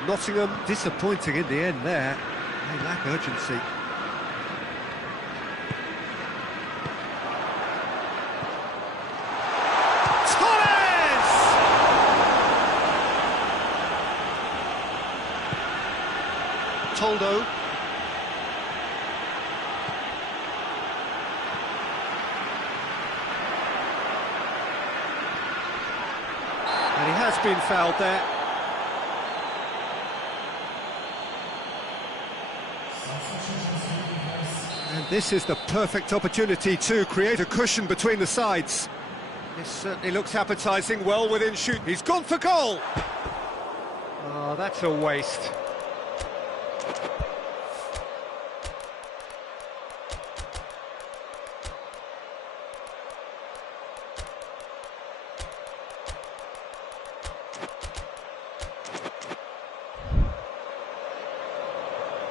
Nottingham disappointing in the end there. They lack urgency. Torres! Toldo. And he has been fouled there. And this is the perfect opportunity to create a cushion between the sides. This certainly looks appetising, well within shoot. He's gone for goal! Oh, that's a waste.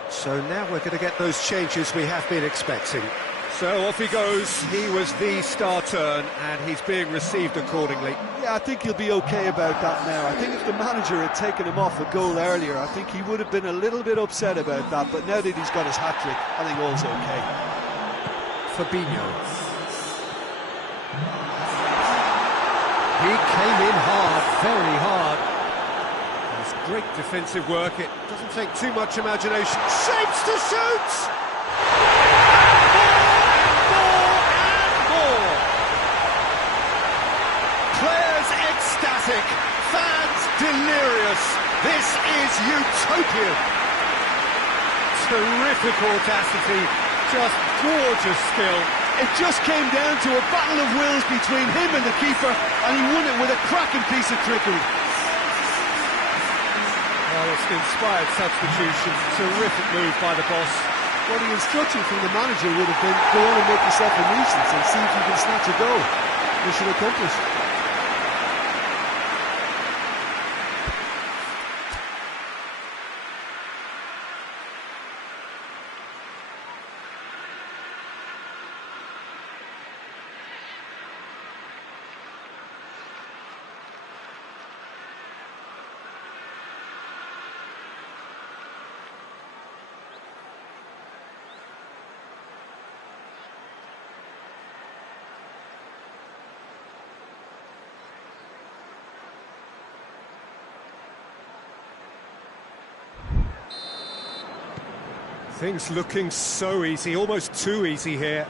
So now we're going to get those changes we have been expecting. So off he goes. He was the star turn, and he's being received accordingly. Yeah, I think he'll be okay about that now. I think if the manager had taken him off a goal earlier, I think he would have been a little bit upset about that. But now that he's got his hat-trick, I think all's okay. Fabinho. He came in hard, very hard. It's great defensive work. It doesn't take too much imagination. Shapes to shoot! More! Players ecstatic, fans delirious. This is utopian. Terrific audacity, Just gorgeous skill. It just came down to a battle of wills between him and the keeper, and he won it with a cracking piece of trickery. Well, it's an inspired substitution. Terrific move by the boss. Well, the instruction from the manager would have been, go on and make yourself a nuisance and see if you can snatch a goal. Mission accomplished. Things looking so easy, almost too easy here.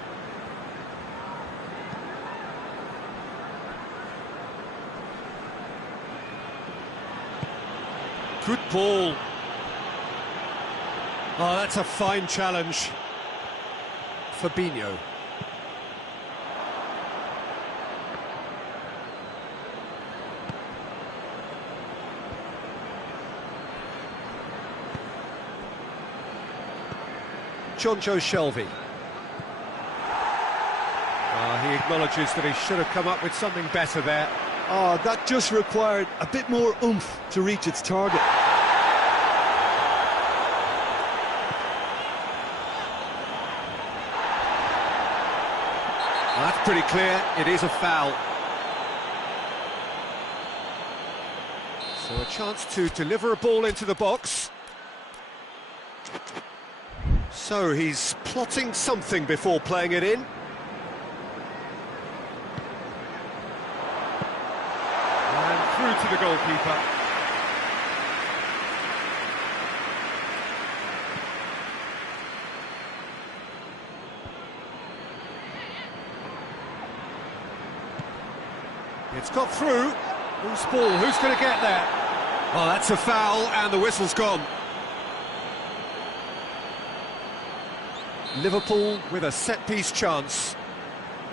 Good ball. Oh, that's a fine challenge. Fabinho. Jonjo Shelvey. He acknowledges that he should have come up with something better there. Oh, that just required a bit more oomph to reach its target. Well, that's pretty clear, it is a foul. So a chance to deliver a ball into the box. So he's plotting something before playing it in. And through to the goalkeeper. It's got through. Who's ball? Who's going to get there? Oh, that's a foul, and the whistle's gone. Liverpool with a set-piece chance.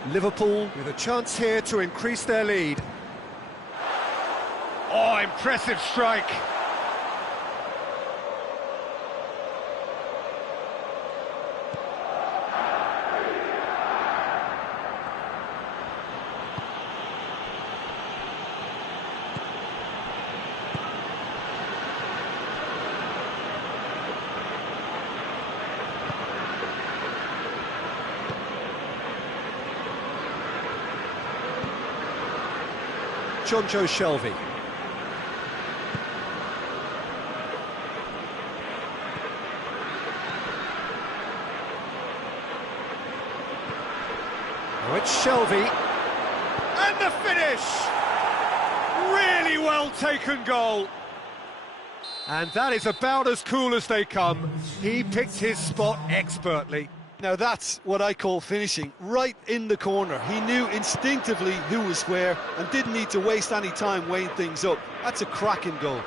Liverpool with a chance here to increase their lead. Oh, impressive strike. Jonjo Shelvey. Oh, it's Shelvey. And the finish! Really well taken goal. And that is about as cool as they come. He picked his spot expertly. Now that's what I call finishing, right in the corner. He knew instinctively who was where and didn't need to waste any time weighing things up. That's a cracking goal.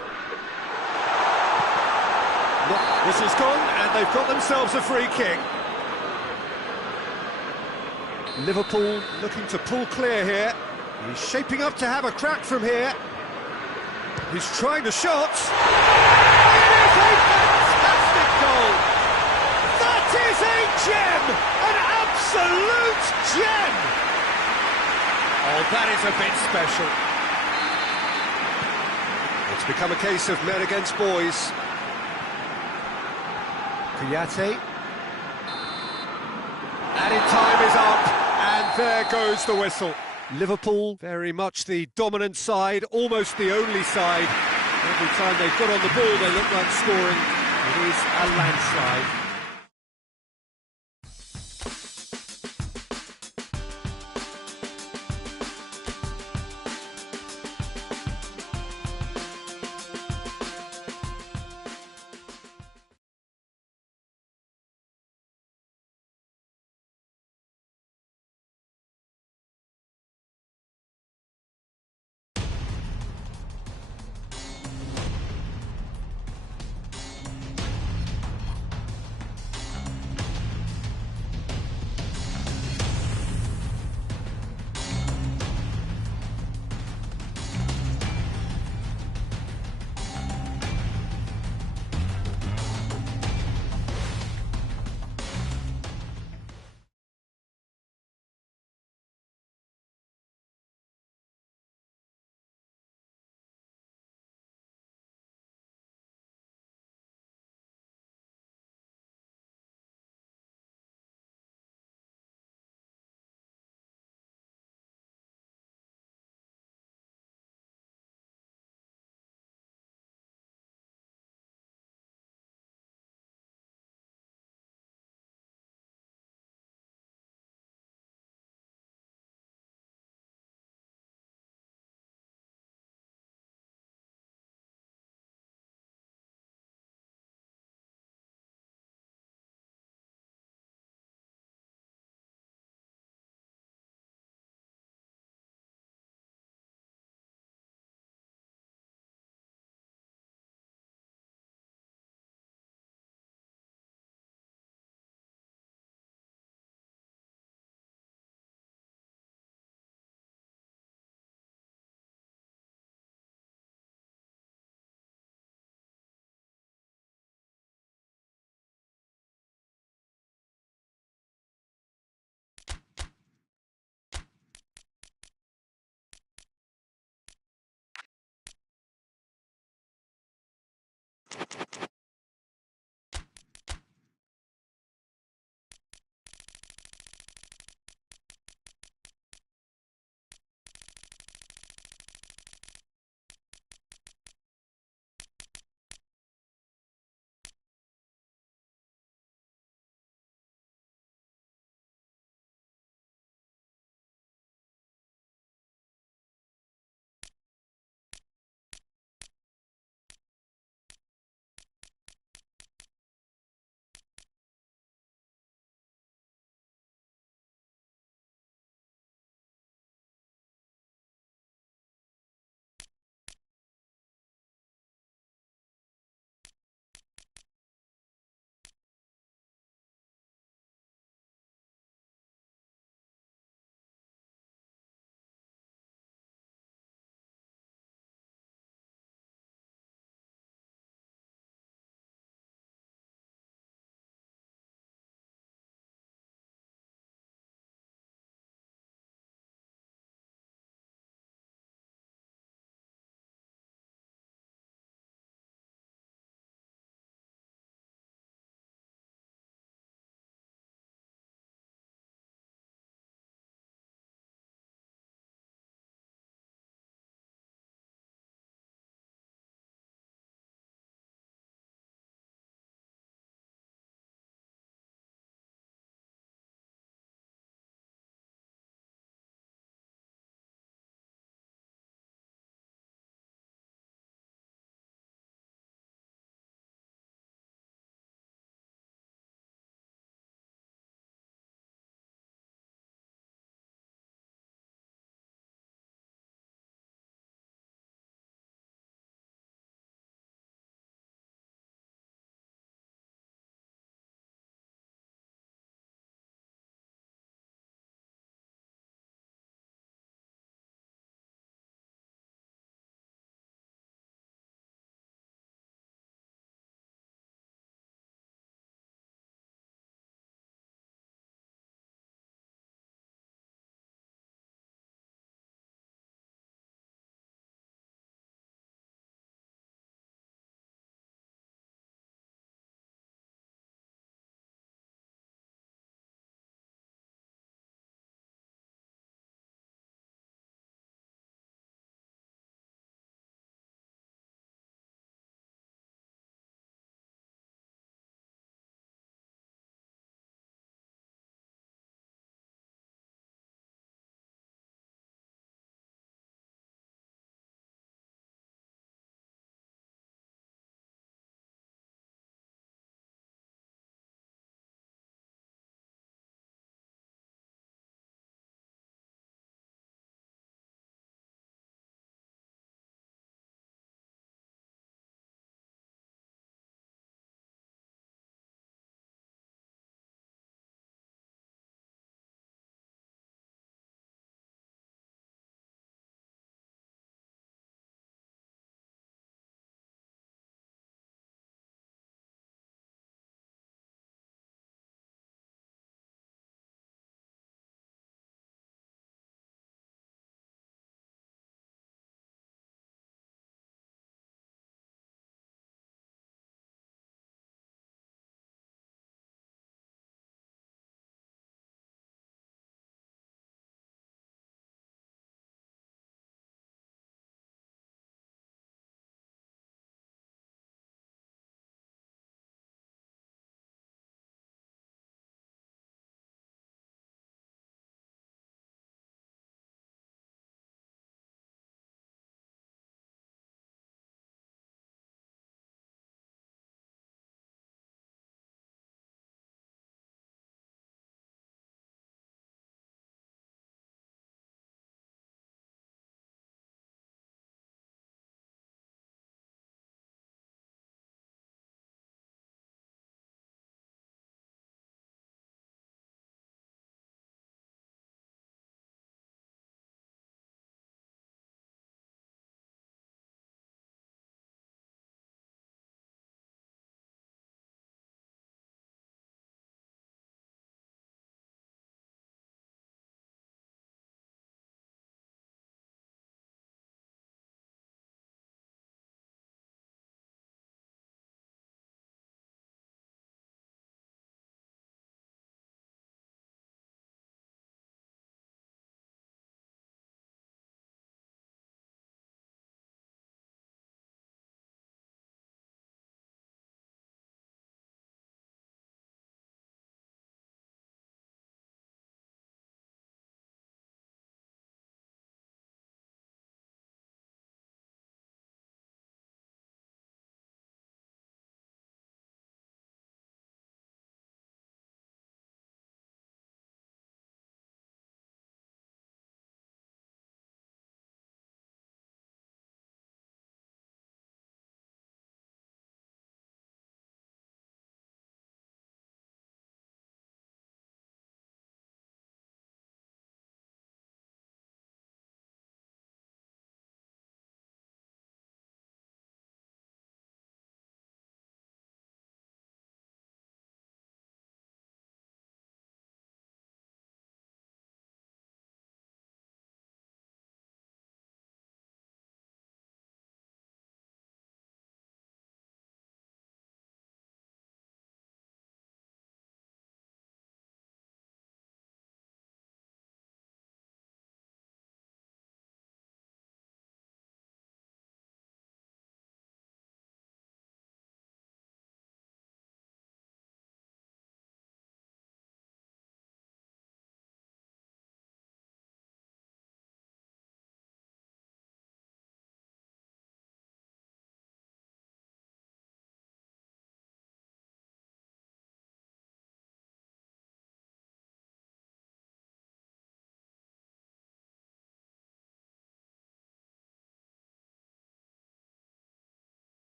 Look, whistle's gone, and they've got themselves a free kick. Liverpool looking to pull clear here. He's shaping up to have a crack from here. He's trying the shot. It is a fantastic goal! That is a gem! An absolute gem! Oh, that is a bit special. It's become a case of men against boys. Kouyaté. Added time is up, and there goes the whistle. Liverpool, very much the dominant side, almost the only side. Every time they've got on the ball, they look like scoring. It is a landslide.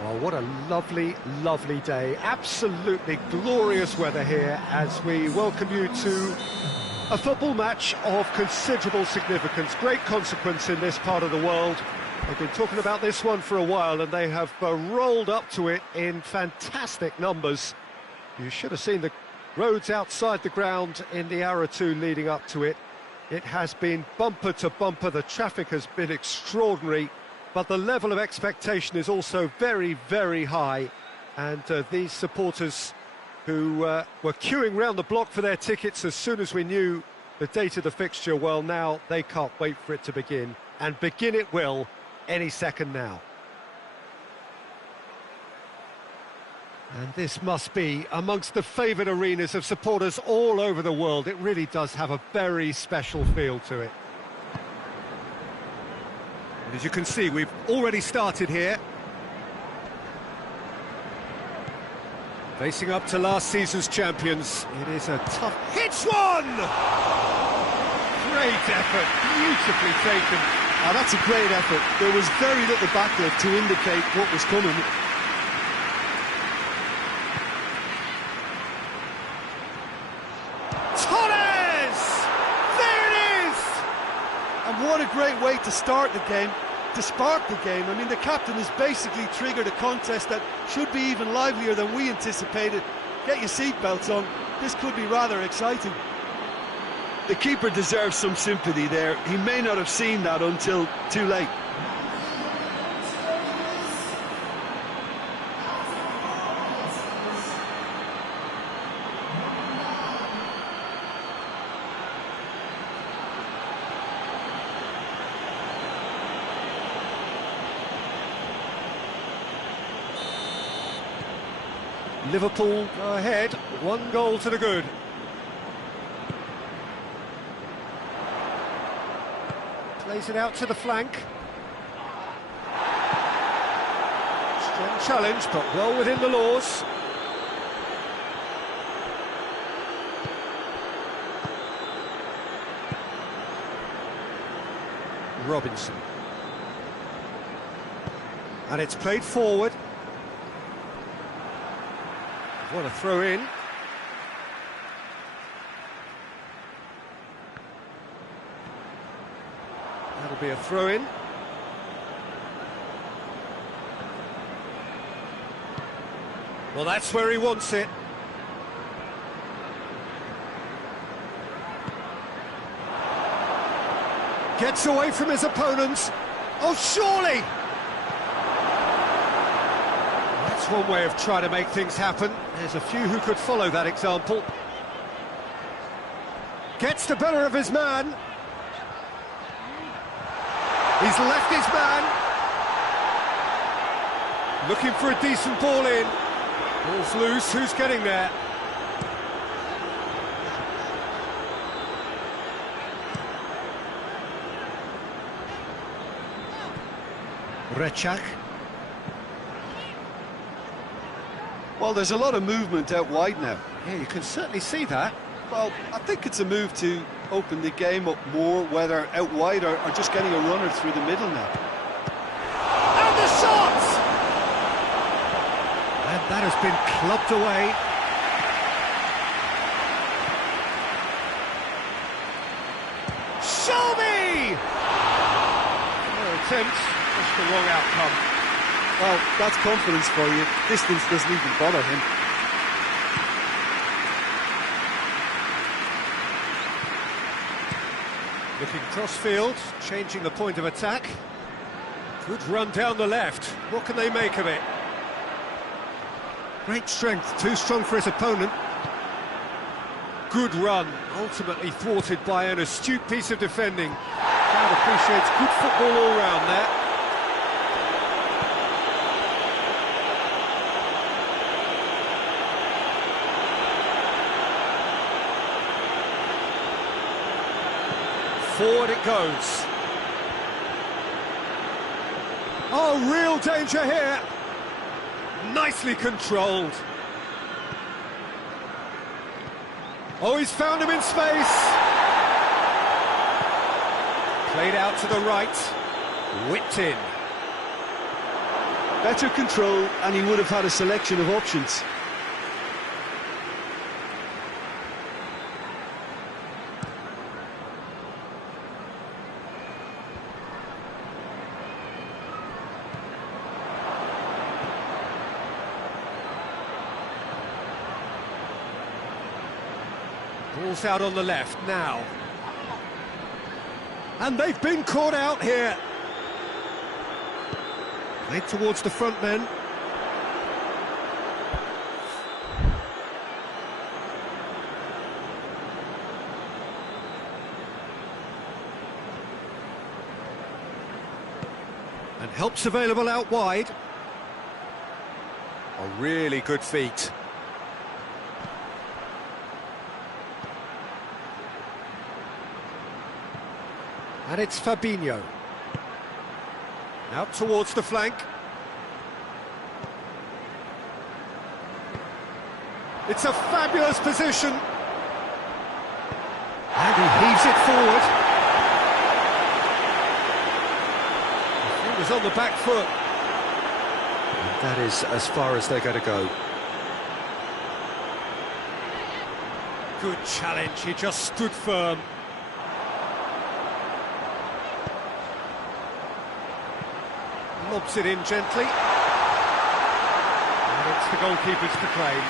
Well, what a lovely, lovely day. Absolutely glorious weather here as we welcome you to a football match of considerable significance, great consequence in this part of the world. They've been talking about this one for a while and they have rolled up to it in fantastic numbers. You should have seen the roads outside the ground in the hour or two leading up to it. It has been bumper to bumper, the traffic has been extraordinary. But the level of expectation is also very, very high. And these supporters who were queuing round the block for their tickets as soon as we knew the date of the fixture, well, now they can't wait for it to begin. And begin it will any second now. And this must be amongst the favoured arenas of supporters all over the world. It really does have a very special feel to it. As you can see, we've already started here. Facing up to last season's champions. It is a tough... Hits one! Great effort, beautifully taken. Oh, that's a great effort. There was very little backlift to indicate what was coming. And what a great way to start the game, to spark the game. I mean, the captain has basically triggered a contest that should be even livelier than we anticipated. Get your seatbelts on, this could be rather exciting. The keeper deserves some sympathy there. He may not have seen that until too late. Liverpool go ahead, 1 goal to the good. Plays it out to the flank. Strong challenge, but well within the laws. Robinson. And it's played forward. What a throw in. That'll be a throw in. Well, that's where he wants it. Gets away from his opponents. Oh, surely! That's one way of trying to make things happen. There's a few who could follow that example. Gets the better of his man. He's left his man. Looking for a decent ball in. Ball's loose, who's getting there? Rechak. Well, there's a lot of movement out wide now. Yeah, you can certainly see that. Well, I think it's a move to open the game up more, whether out wide or just getting a runner through the middle now. And the shot! And that has been clubbed away. Show me! No attempt, just the wrong outcome. Well, that's confidence for you. Distance doesn't even bother him. Looking cross-field, changing the point of attack. Good run down the left. What can they make of it? Great strength, too strong for his opponent. Good run, ultimately thwarted by an astute piece of defending. Crowd appreciates good football all round there. Forward it goes. Oh, real danger here. Nicely controlled. Oh, he's found him in space. Played out to the right. Whipped in. Better control, and he would have had a selection of options. Ball's out on the left now. And they've been caught out here. Played towards the front men. And help's available out wide. A really good feat. And it's Fabinho. Out towards the flank. It's a fabulous position. And he heaves it forward. He was on the back foot. And that is as far as they're going to go. Good challenge, he just stood firm. Lobs it in gently. And it's the goalkeeper's to claim.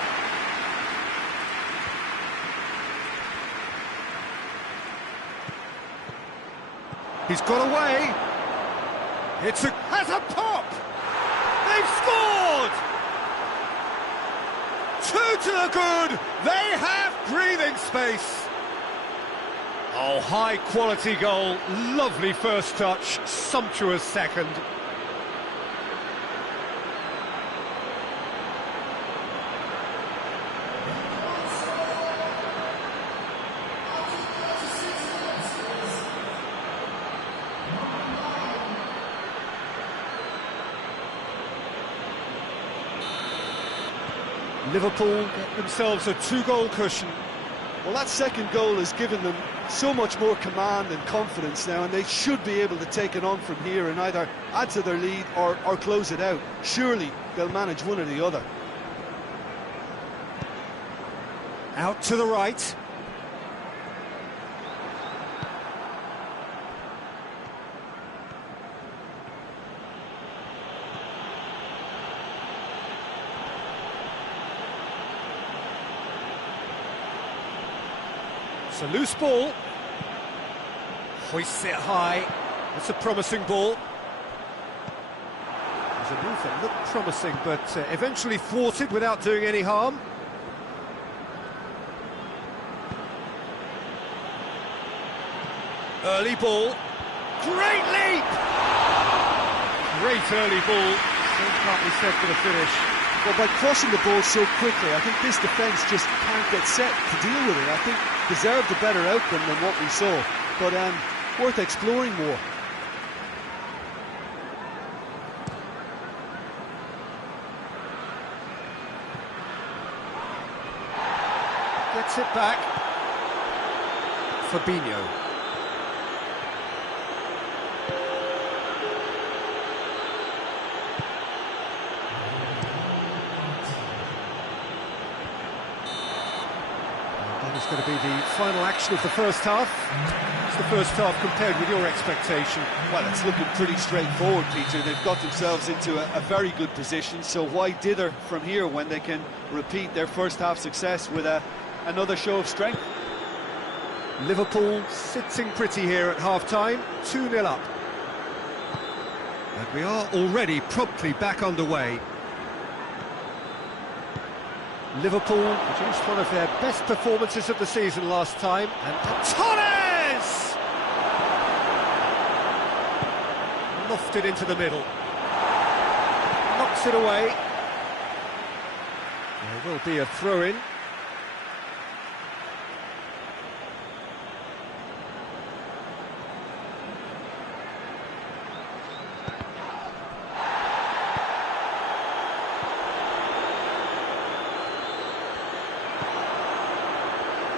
He's got away. Has a pop. They've scored. 2 to the good. They have breathing space. Oh, high quality goal. Lovely first touch. Sumptuous second. Liverpool get themselves a 2-goal cushion. Well, that second goal has given them so much more command and confidence now, and they should be able to take it on from here and either add to their lead or close it out. Surely they'll manage one or the other. Out to the right. It's a loose ball. Hoists it high. It's a promising ball. There's a move that looked promising, but eventually thwarted without doing any harm. Early ball. Great leap! Great early ball. Still can't be said for the finish. Well, by crossing the ball so quickly, I think this defence just can't get set to deal with it. I think deserved a better outcome than what we saw, but worth exploring more. Gets it back. Fabinho. It's going to be the final action of the first half. It's the first half compared with your expectation. Well, it's looking pretty straightforward, Peter. They've got themselves into a very good position, so why dither from here when they can repeat their first half success with another show of strength? Liverpool sitting pretty here at half-time, 2-0 up. And we are already promptly back underway. Liverpool produced one of their best performances of the season last time, and Torres! Lofted into the middle. Knocks it away. There will be a throw-in.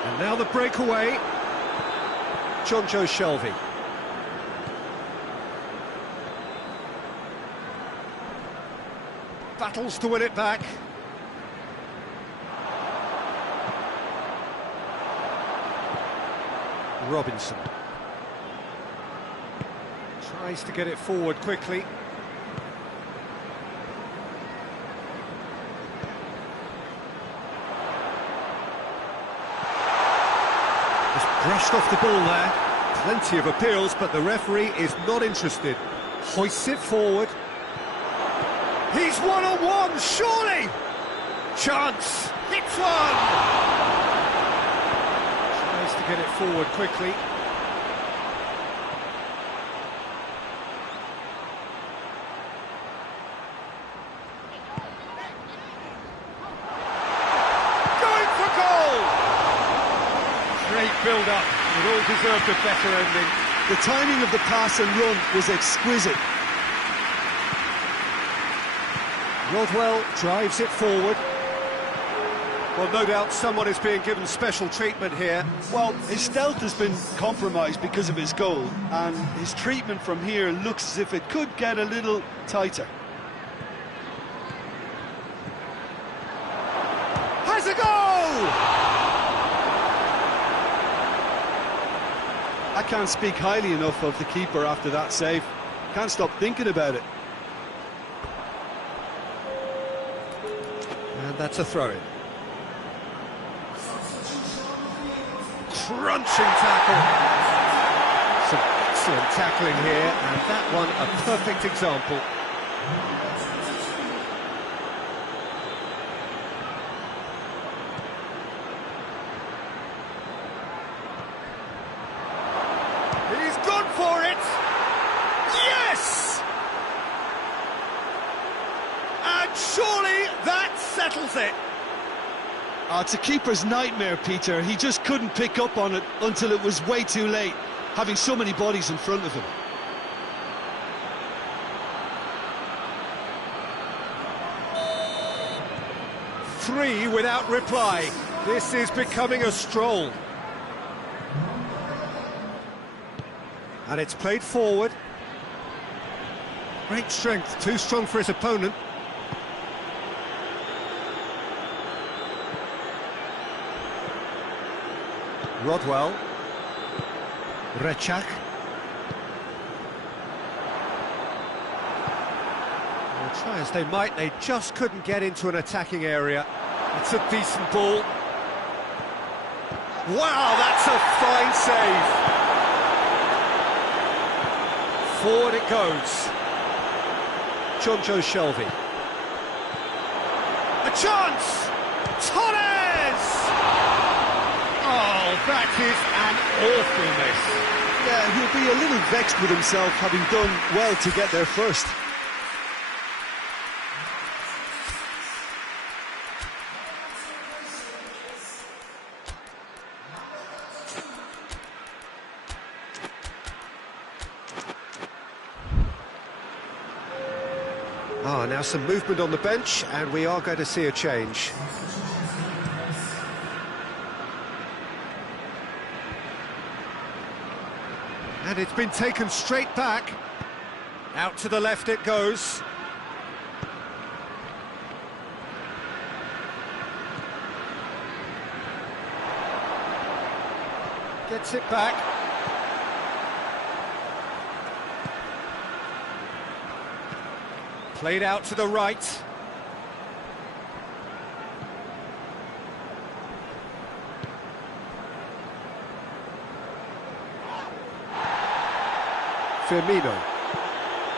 And now the breakaway. Jonjo Shelvey. battles to win it back. Robinson tries to get it forward quickly. Just brushed off the ball there. Plenty of appeals, but the referee is not interested. Hoists it forward. He's one-on-one, surely! Chance, hits one! Tries to get it forward quickly. Going for goal! Great build-up, it all deserved a better ending. The timing of the pass and run was exquisite. Rodwell drives it forward. Well, no doubt someone is being given special treatment here. Well, his stealth has been compromised because of his goal, and his treatment from here looks as if it could get a little tighter. Has a goal! I can't speak highly enough of the keeper after that save. Can't stop thinking about it. And that's a throw-in. Crunching tackle. Some excellent tackling here, and that one a perfect example. He's gone for it! Yes! And surely that settles it. Oh, it's a keeper's nightmare, Peter. He just couldn't pick up on it until it was way too late, having so many bodies in front of him. Three without reply. This is becoming a stroll. And it's played forward. Great strength, too strong for his opponent. Rodwell. Rechak. Well, try as they might, they just couldn't get into an attacking area. It's a decent ball. Wow, that's a fine save. Forward it goes. Jonjo Shelvey. A chance! Torres! Oh, that is an awful miss. Yeah, he'll be a little vexed with himself, having done well to get there first. Now some movement on the bench, and we are going to see a change. And it's been taken straight back. Out to the left it goes. Gets it back. Played out to the right. Firmino.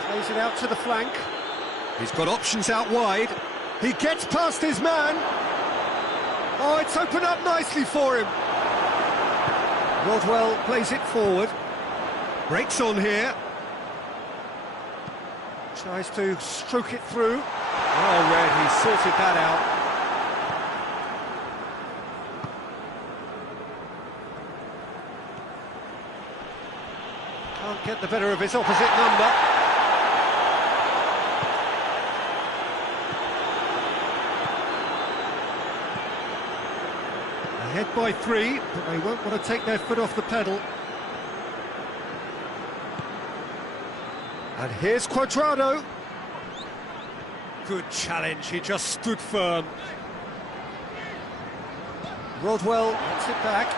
Plays it out to the flank. He's got options out wide. He gets past his man. Oh, it's opened up nicely for him. Rodwell plays it forward. Breaks on here. Tries to stroke it through. Oh, Red, he sorted that out. Can't get the better of his opposite number. Ahead by 3, but they won't want to take their foot off the pedal. And here's Cuadrado. Good challenge, he just stood firm. Rodwell Gets it back.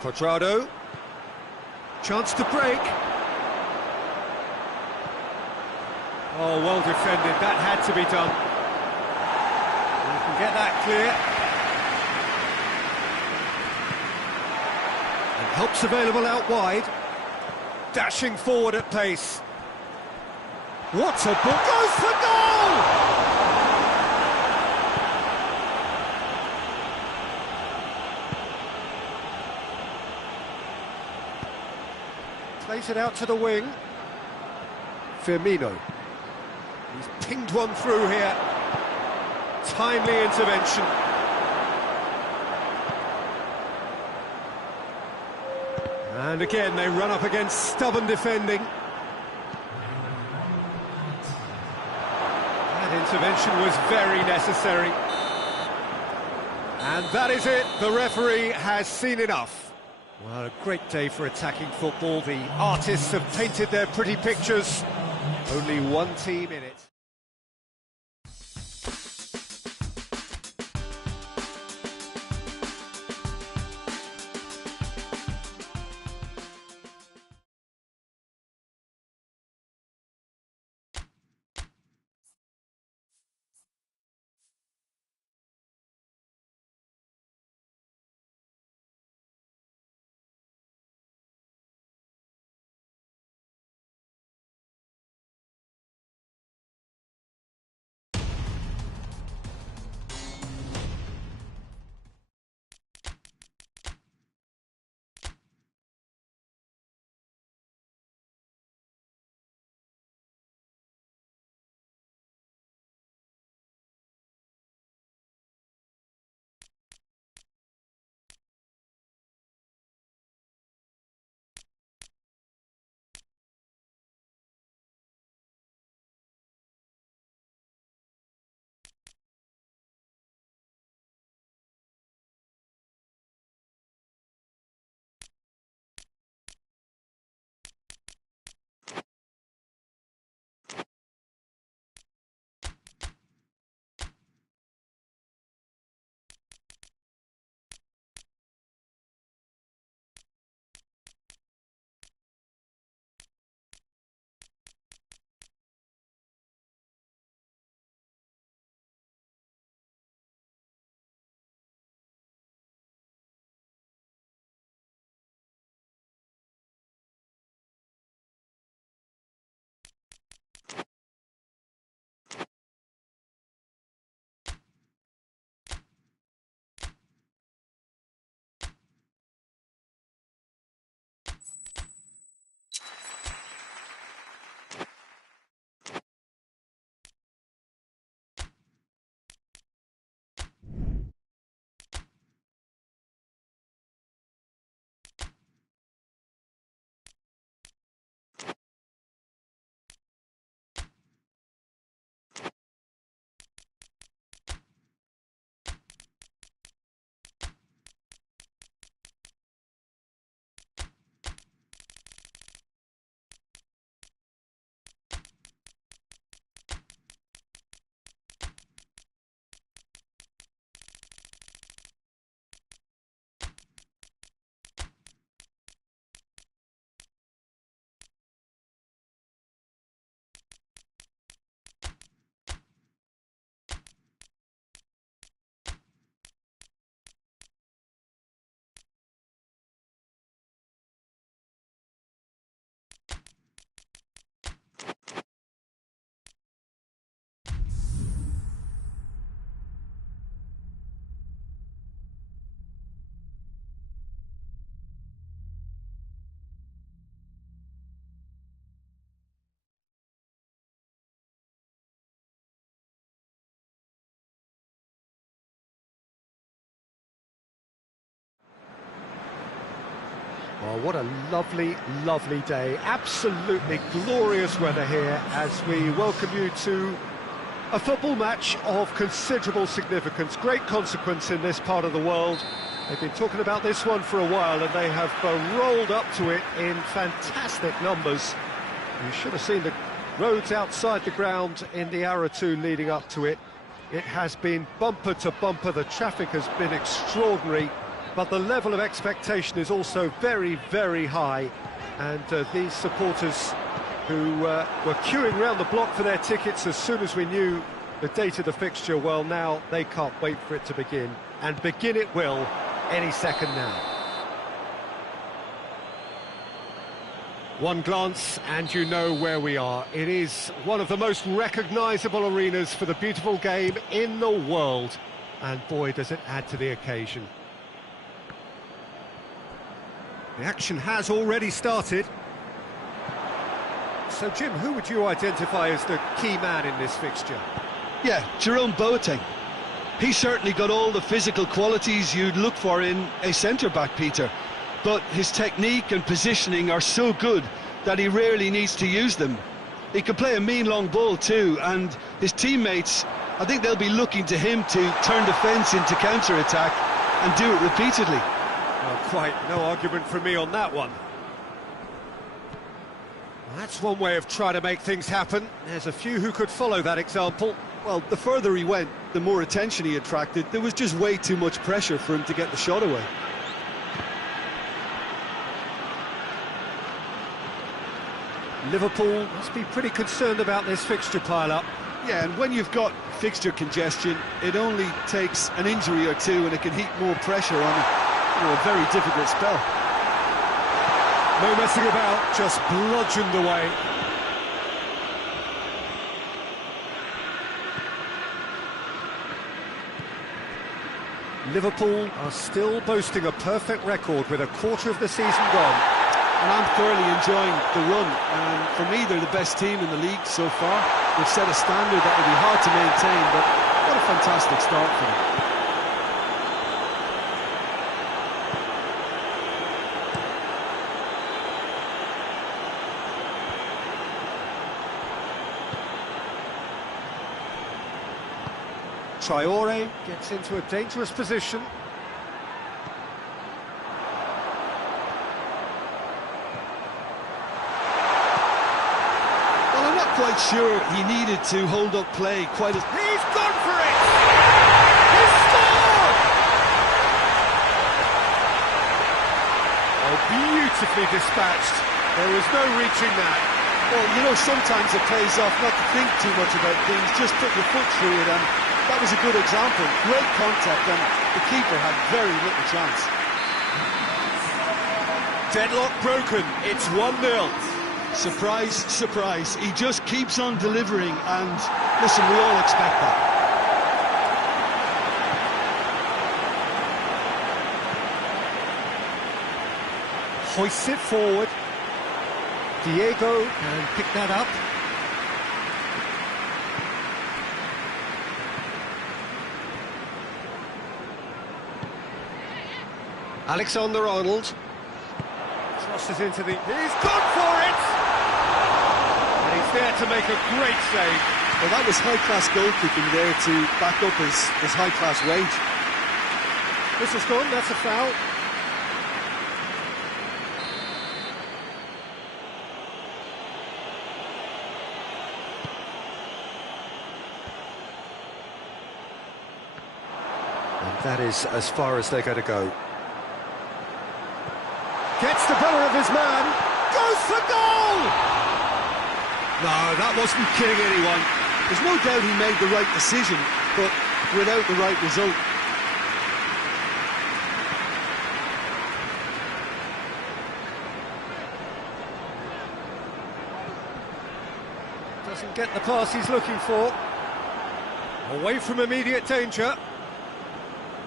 Quadrado. Chance to break. Oh, well defended, that had to be done. You can get that clear. And help's available out wide. Dashing forward at pace. What a ball! Goes for goal! Plays it out to the wing. Firmino. He's pinged one through here. Timely intervention. And again, they run up against stubborn defending. That intervention was very necessary. And that is it. The referee has seen enough. Well, a great day for attacking football. The artists have painted their pretty pictures. Only one team in it. Well, what a lovely, lovely day. Absolutely glorious weather here as we welcome you to a football match of considerable significance, great consequence in this part of the world. They've been talking about this one for a while and they have rolled up to it in fantastic numbers. You should have seen the Roads outside the ground in the hour or two leading up to it. It has been bumper to bumper, the traffic has been extraordinary, but the level of expectation is also very, very high. And these supporters who were queuing round the block for their tickets as soon as we knew the date of the fixture, well, now they can't wait for it to begin. And begin it will any second now. One glance and you know where we are. It is one of the most recognisable arenas for the beautiful game in the world. And boy, does it add to the occasion. The action has already started. So, Jim, who would you identify as the key man in this fixture? Yeah, Jerome Boateng. He's certainly got all the physical qualities you'd look for in a centre-back, Peter. But his technique and positioning are so good that he rarely needs to use them. He can play a mean long ball too, and his teammates, I think they'll be looking to him to turn defence into counter-attack and do it repeatedly. Well, quite no argument from me on that one. That's one way of trying to make things happen. There's a few who could follow that example. Well, the further he went, the more attention he attracted. There was just way too much pressure for him to get the shot away. Liverpool must be pretty concerned about this fixture pile-up. Yeah, and when you've got fixture congestion, it only takes an injury or two and it can heap more pressure on a very difficult spell. No messing about, just bludgeoned away. Liverpool are still boasting a perfect record with a quarter of the season gone. And I'm thoroughly enjoying the run. And for me, they're the best team in the league so far. They've set a standard that will be hard to maintain, but what a fantastic start for them. Traore gets into a dangerous position. Well, I'm not quite sure he needed to hold up play quite as... He's gone for it! He's scored! Oh, beautifully dispatched. There was no reaching that. Well, you know, sometimes it pays off not to think too much about things, just put your foot through it, and that was a good example. Great contact, and the keeper had very little chance. Deadlock broken, it's 1-0. Surprise, surprise, he just keeps on delivering, and listen, we all expect that. Hoists it forward. Diego can pick that up. Alexander-Arnold crosses into the... He's gone for it! And he's there to make a great save. Well, that was high-class goalkeeping there to back up his high-class wage. This is gone, that's a foul. And that is as far as they're going to go. Gets the better of his man, goes for goal! No, that wasn't kidding anyone. There's no doubt he made the right decision, but without the right result. Doesn't get the pass he's looking for. Away from immediate danger.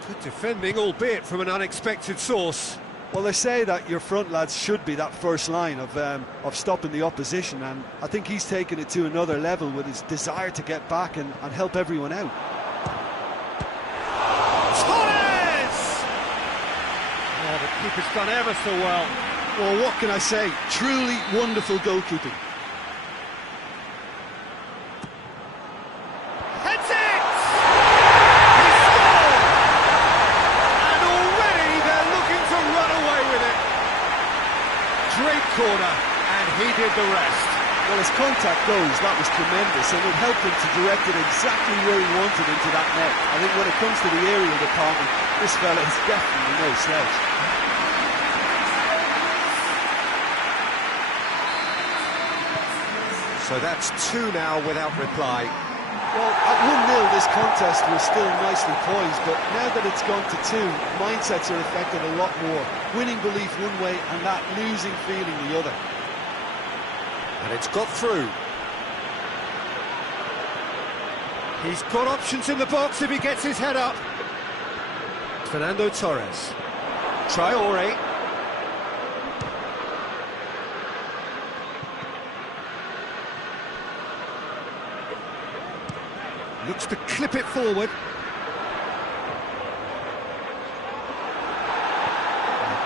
Good defending, albeit from an unexpected source. Well, they say that your front lads should be that first line of stopping the opposition, and I think he's taken it to another level with his desire to get back and help everyone out. Torres! Oh, the keeper's done ever so well. Well, what can I say? Truly wonderful goalkeeping. Heads it! He scored! And already they're looking to run away with it. Great corner, and he did the rest. Well, Well, as contact goes, that was tremendous, and it helped him to direct it exactly where he wanted into that net. I think when it comes to the aerial department, this fella is definitely no slouch. So that's 2 now without reply. Well, at 1-0 this contest was still nicely poised, but now that it's gone to 2, mindsets are affected a lot more. Winning belief one way and that losing feeling the other. And it's got through. He's got options in the box if he gets his head up. Fernando Torres. Traore. Looks to clip it forward.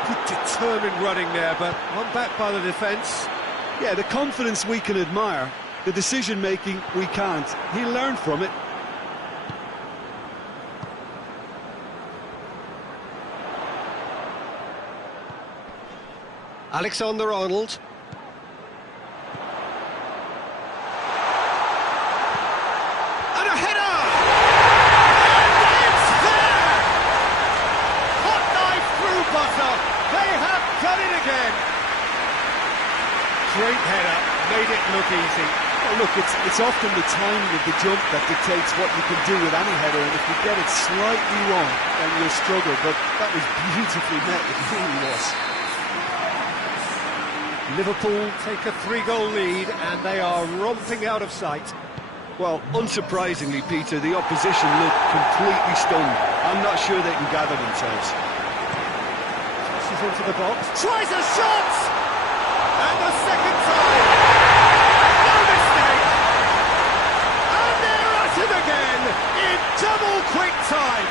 Good determined running there, but one back by the defence. Yeah, the confidence we can admire, the decision-making we can't. He learned from it. Alexander-Arnold. And a header! And it's there! Hot knife through butter. They have done it again. Great header, made it look easy. Well, look, it's often the timing of the jump that dictates what you can do with any header, and if you get it slightly wrong, then you'll struggle, but that was beautifully met, it really was. Liverpool take a 3-goal lead and they are romping out of sight. Well, unsurprisingly, Peter, the opposition look completely stunned. I'm not sure they can gather themselves. She's into the box. Tries a shot! And the second time! No mistake! And they're at it again in double quick time!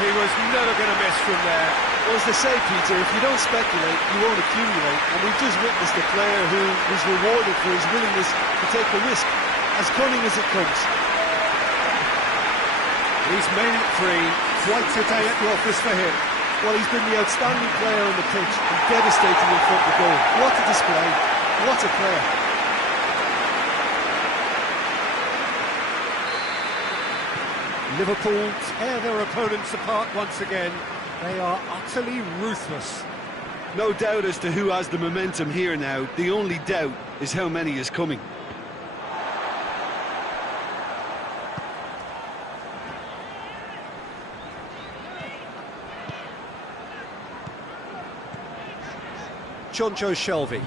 He was never going to miss from there. Well, as they say, Peter, if you don't speculate, you won't accumulate, and we've just witnessed a player who was rewarded for his willingness to take the risk, as cunning as it comes. He's made it 3, quite a day at the office for him. Well, he's been the outstanding player on the pitch and devastating in front of the goal. What a display, what a player. Liverpool tear their opponents apart once again. They are utterly ruthless. No doubt as to who has the momentum here now. The only doubt is how many is coming. Jonjo Shelvey.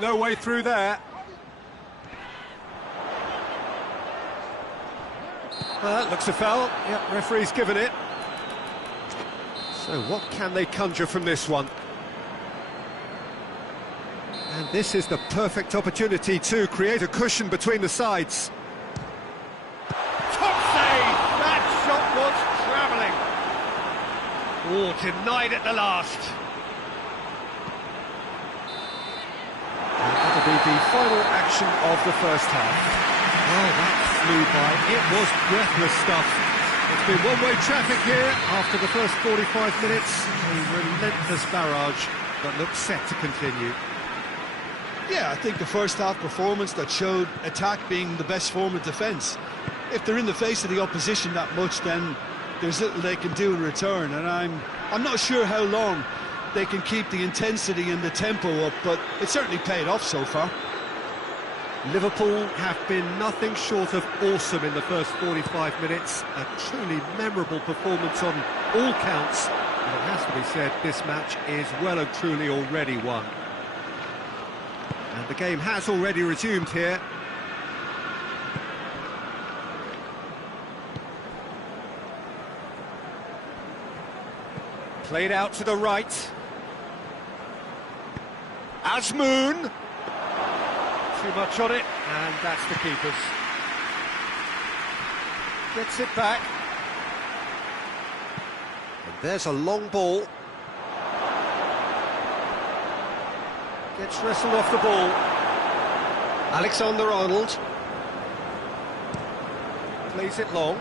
No way through there. That looks a foul. Yep, referee's given it. So what can they conjure from this one? And this is the perfect opportunity to create a cushion between the sides. Top save! That shot was travelling. Oh, denied at the last. That'll be the final action of the first half. Oh, that flew by. It was breathless stuff. It's been one-way traffic here after the first 45 minutes. A relentless barrage that looks set to continue. Yeah, I think the first half performance that showed attack being the best form of defence. If they're in the face of the opposition that much, then there's little they can do in return, and I'm not sure how long they can keep the intensity and the tempo up, but it certainly paid off so far. Liverpool have been nothing short of awesome in the first 45 minutes. A truly memorable performance on all counts. And it has to be said, this match is well and truly already won. And the game has already resumed here. Played out to the right. Azmoun. Too much on it, and that's the keeper's. Gets it back. And there's a long ball. Gets wrestled off the ball. Alexander-Arnold. Plays it long.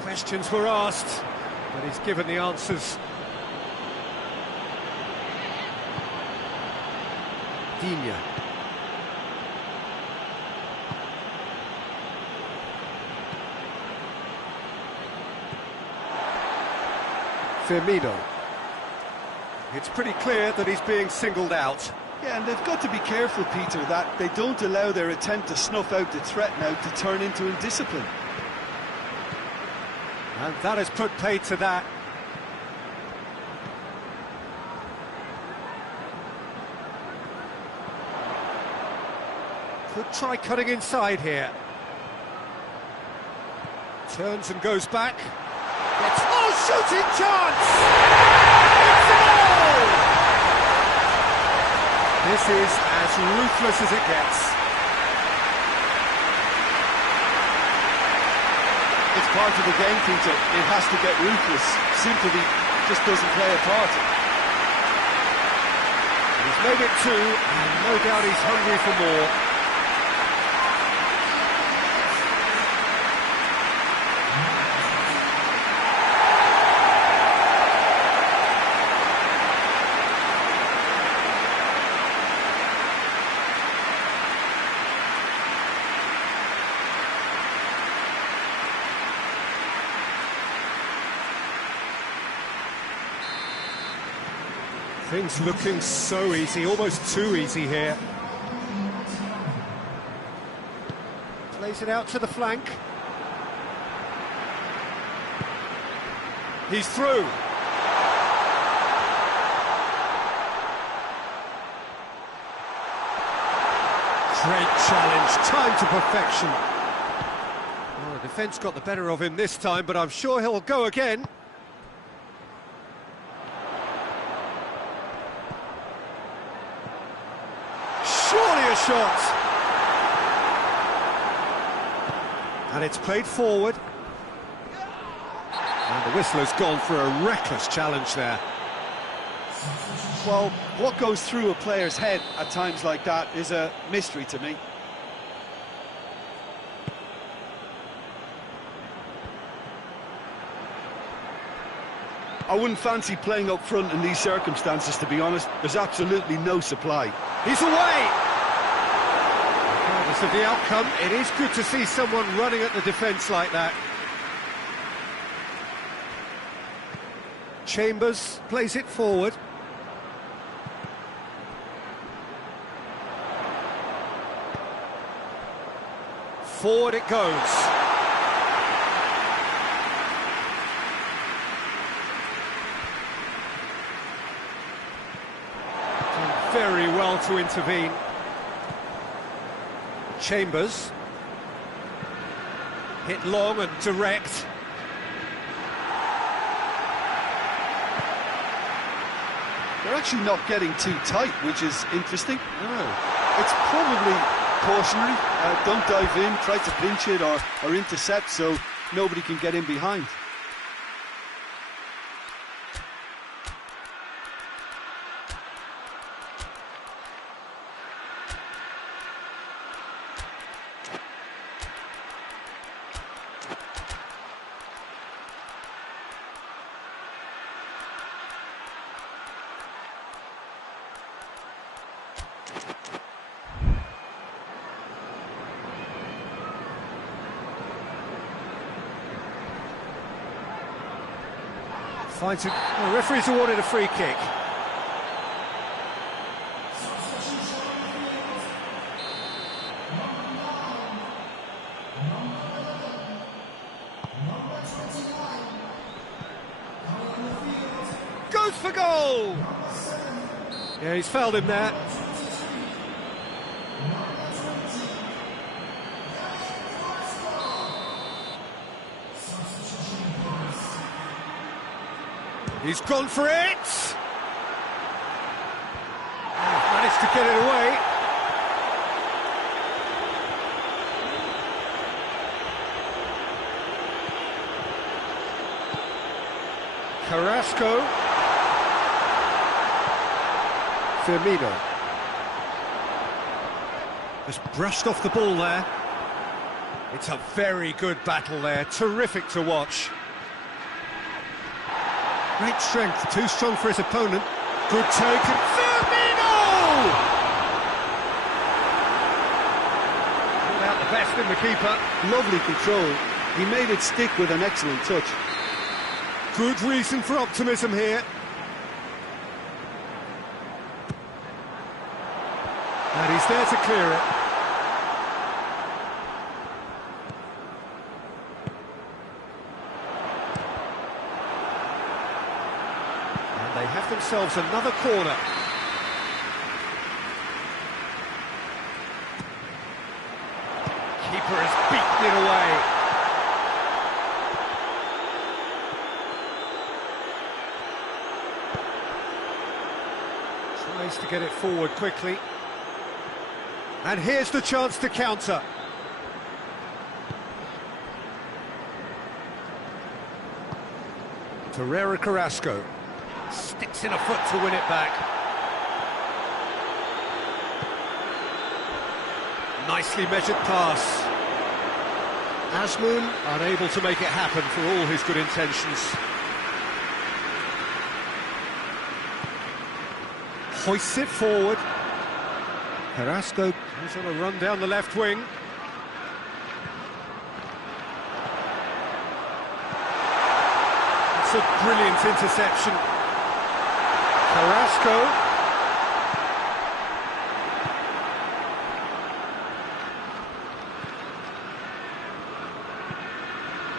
Questions were asked, but he's given the answers. Digne. Firmino. It's pretty clear that he's being singled out. Yeah, and they've got to be careful, Peter, that they don't allow their attempt to snuff out the threat now to turn into indiscipline. And that has put paid to that. Could try cutting inside here. Turns and goes back. Gets, oh, shooting chance! It's a goal! This is as ruthless as it gets. It's part of the game, Peter. It has to get ruthless. Sympathy just doesn't play a part. He's made it two, and no doubt he's hungry for more. Things looking so easy, almost too easy here. Plays it out to the flank. He's through. Great challenge, time to perfection. Well, the defence got the better of him this time, but I'm sure he'll go again. Surely a shot! And it's played forward. And the whistler's gone for a reckless challenge there. Well, what goes through a player's head at times like that is a mystery to me. I wouldn't fancy playing up front in these circumstances, to be honest. There's absolutely no supply. He's away! Regardless of the outcome, it is good to see someone running at the defence like that. Chambers plays it forward. Forward it goes. Done very well to intervene. Chambers. Hit long and direct. They're actually not getting too tight, which is interesting. No. It's probably cautionary. Don't dive in, try to pinch it or intercept so nobody can get in behind. Finds it. The referee's awarded a free kick. Goes for goal! Yeah, he's fouled him there. He's gone for it! Managed to get it away. Carrasco. Firmino. Just brushed off the ball there. It's a very good battle there, terrific to watch. Great strength, too strong for his opponent. Good take, and Firmino! Pulled out the best in the keeper. Lovely control. He made it stick with an excellent touch. Good reason for optimism here. And he's there to clear it. And they have themselves another corner. Keeper has beaten it away. Tries to get it forward quickly. And here's the chance to counter. Torreira Carrasco sticks in a foot to win it back. Nicely measured pass. Azmoun unable to make it happen for all his good intentions. Hoists it forward. Carrasco goes on a run down the left wing. It's a brilliant interception. Carrasco.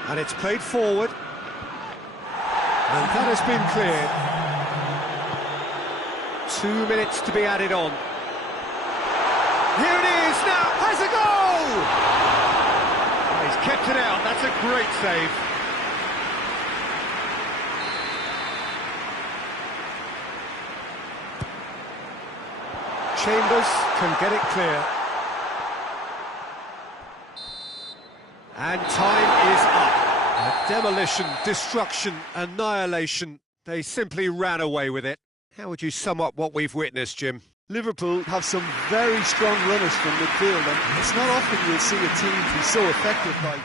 And it's played forward. And that has been cleared. 2 minutes to be added on. Here it is now, has a goal! Oh, he's kept it out, that's a great save. Chambers can get it clear. And time is up. A demolition, destruction, annihilation. They simply ran away with it. How would you sum up what we've witnessed, Jim? Liverpool have some very strong runners from midfield, and it's not often you'll see a team be so effective by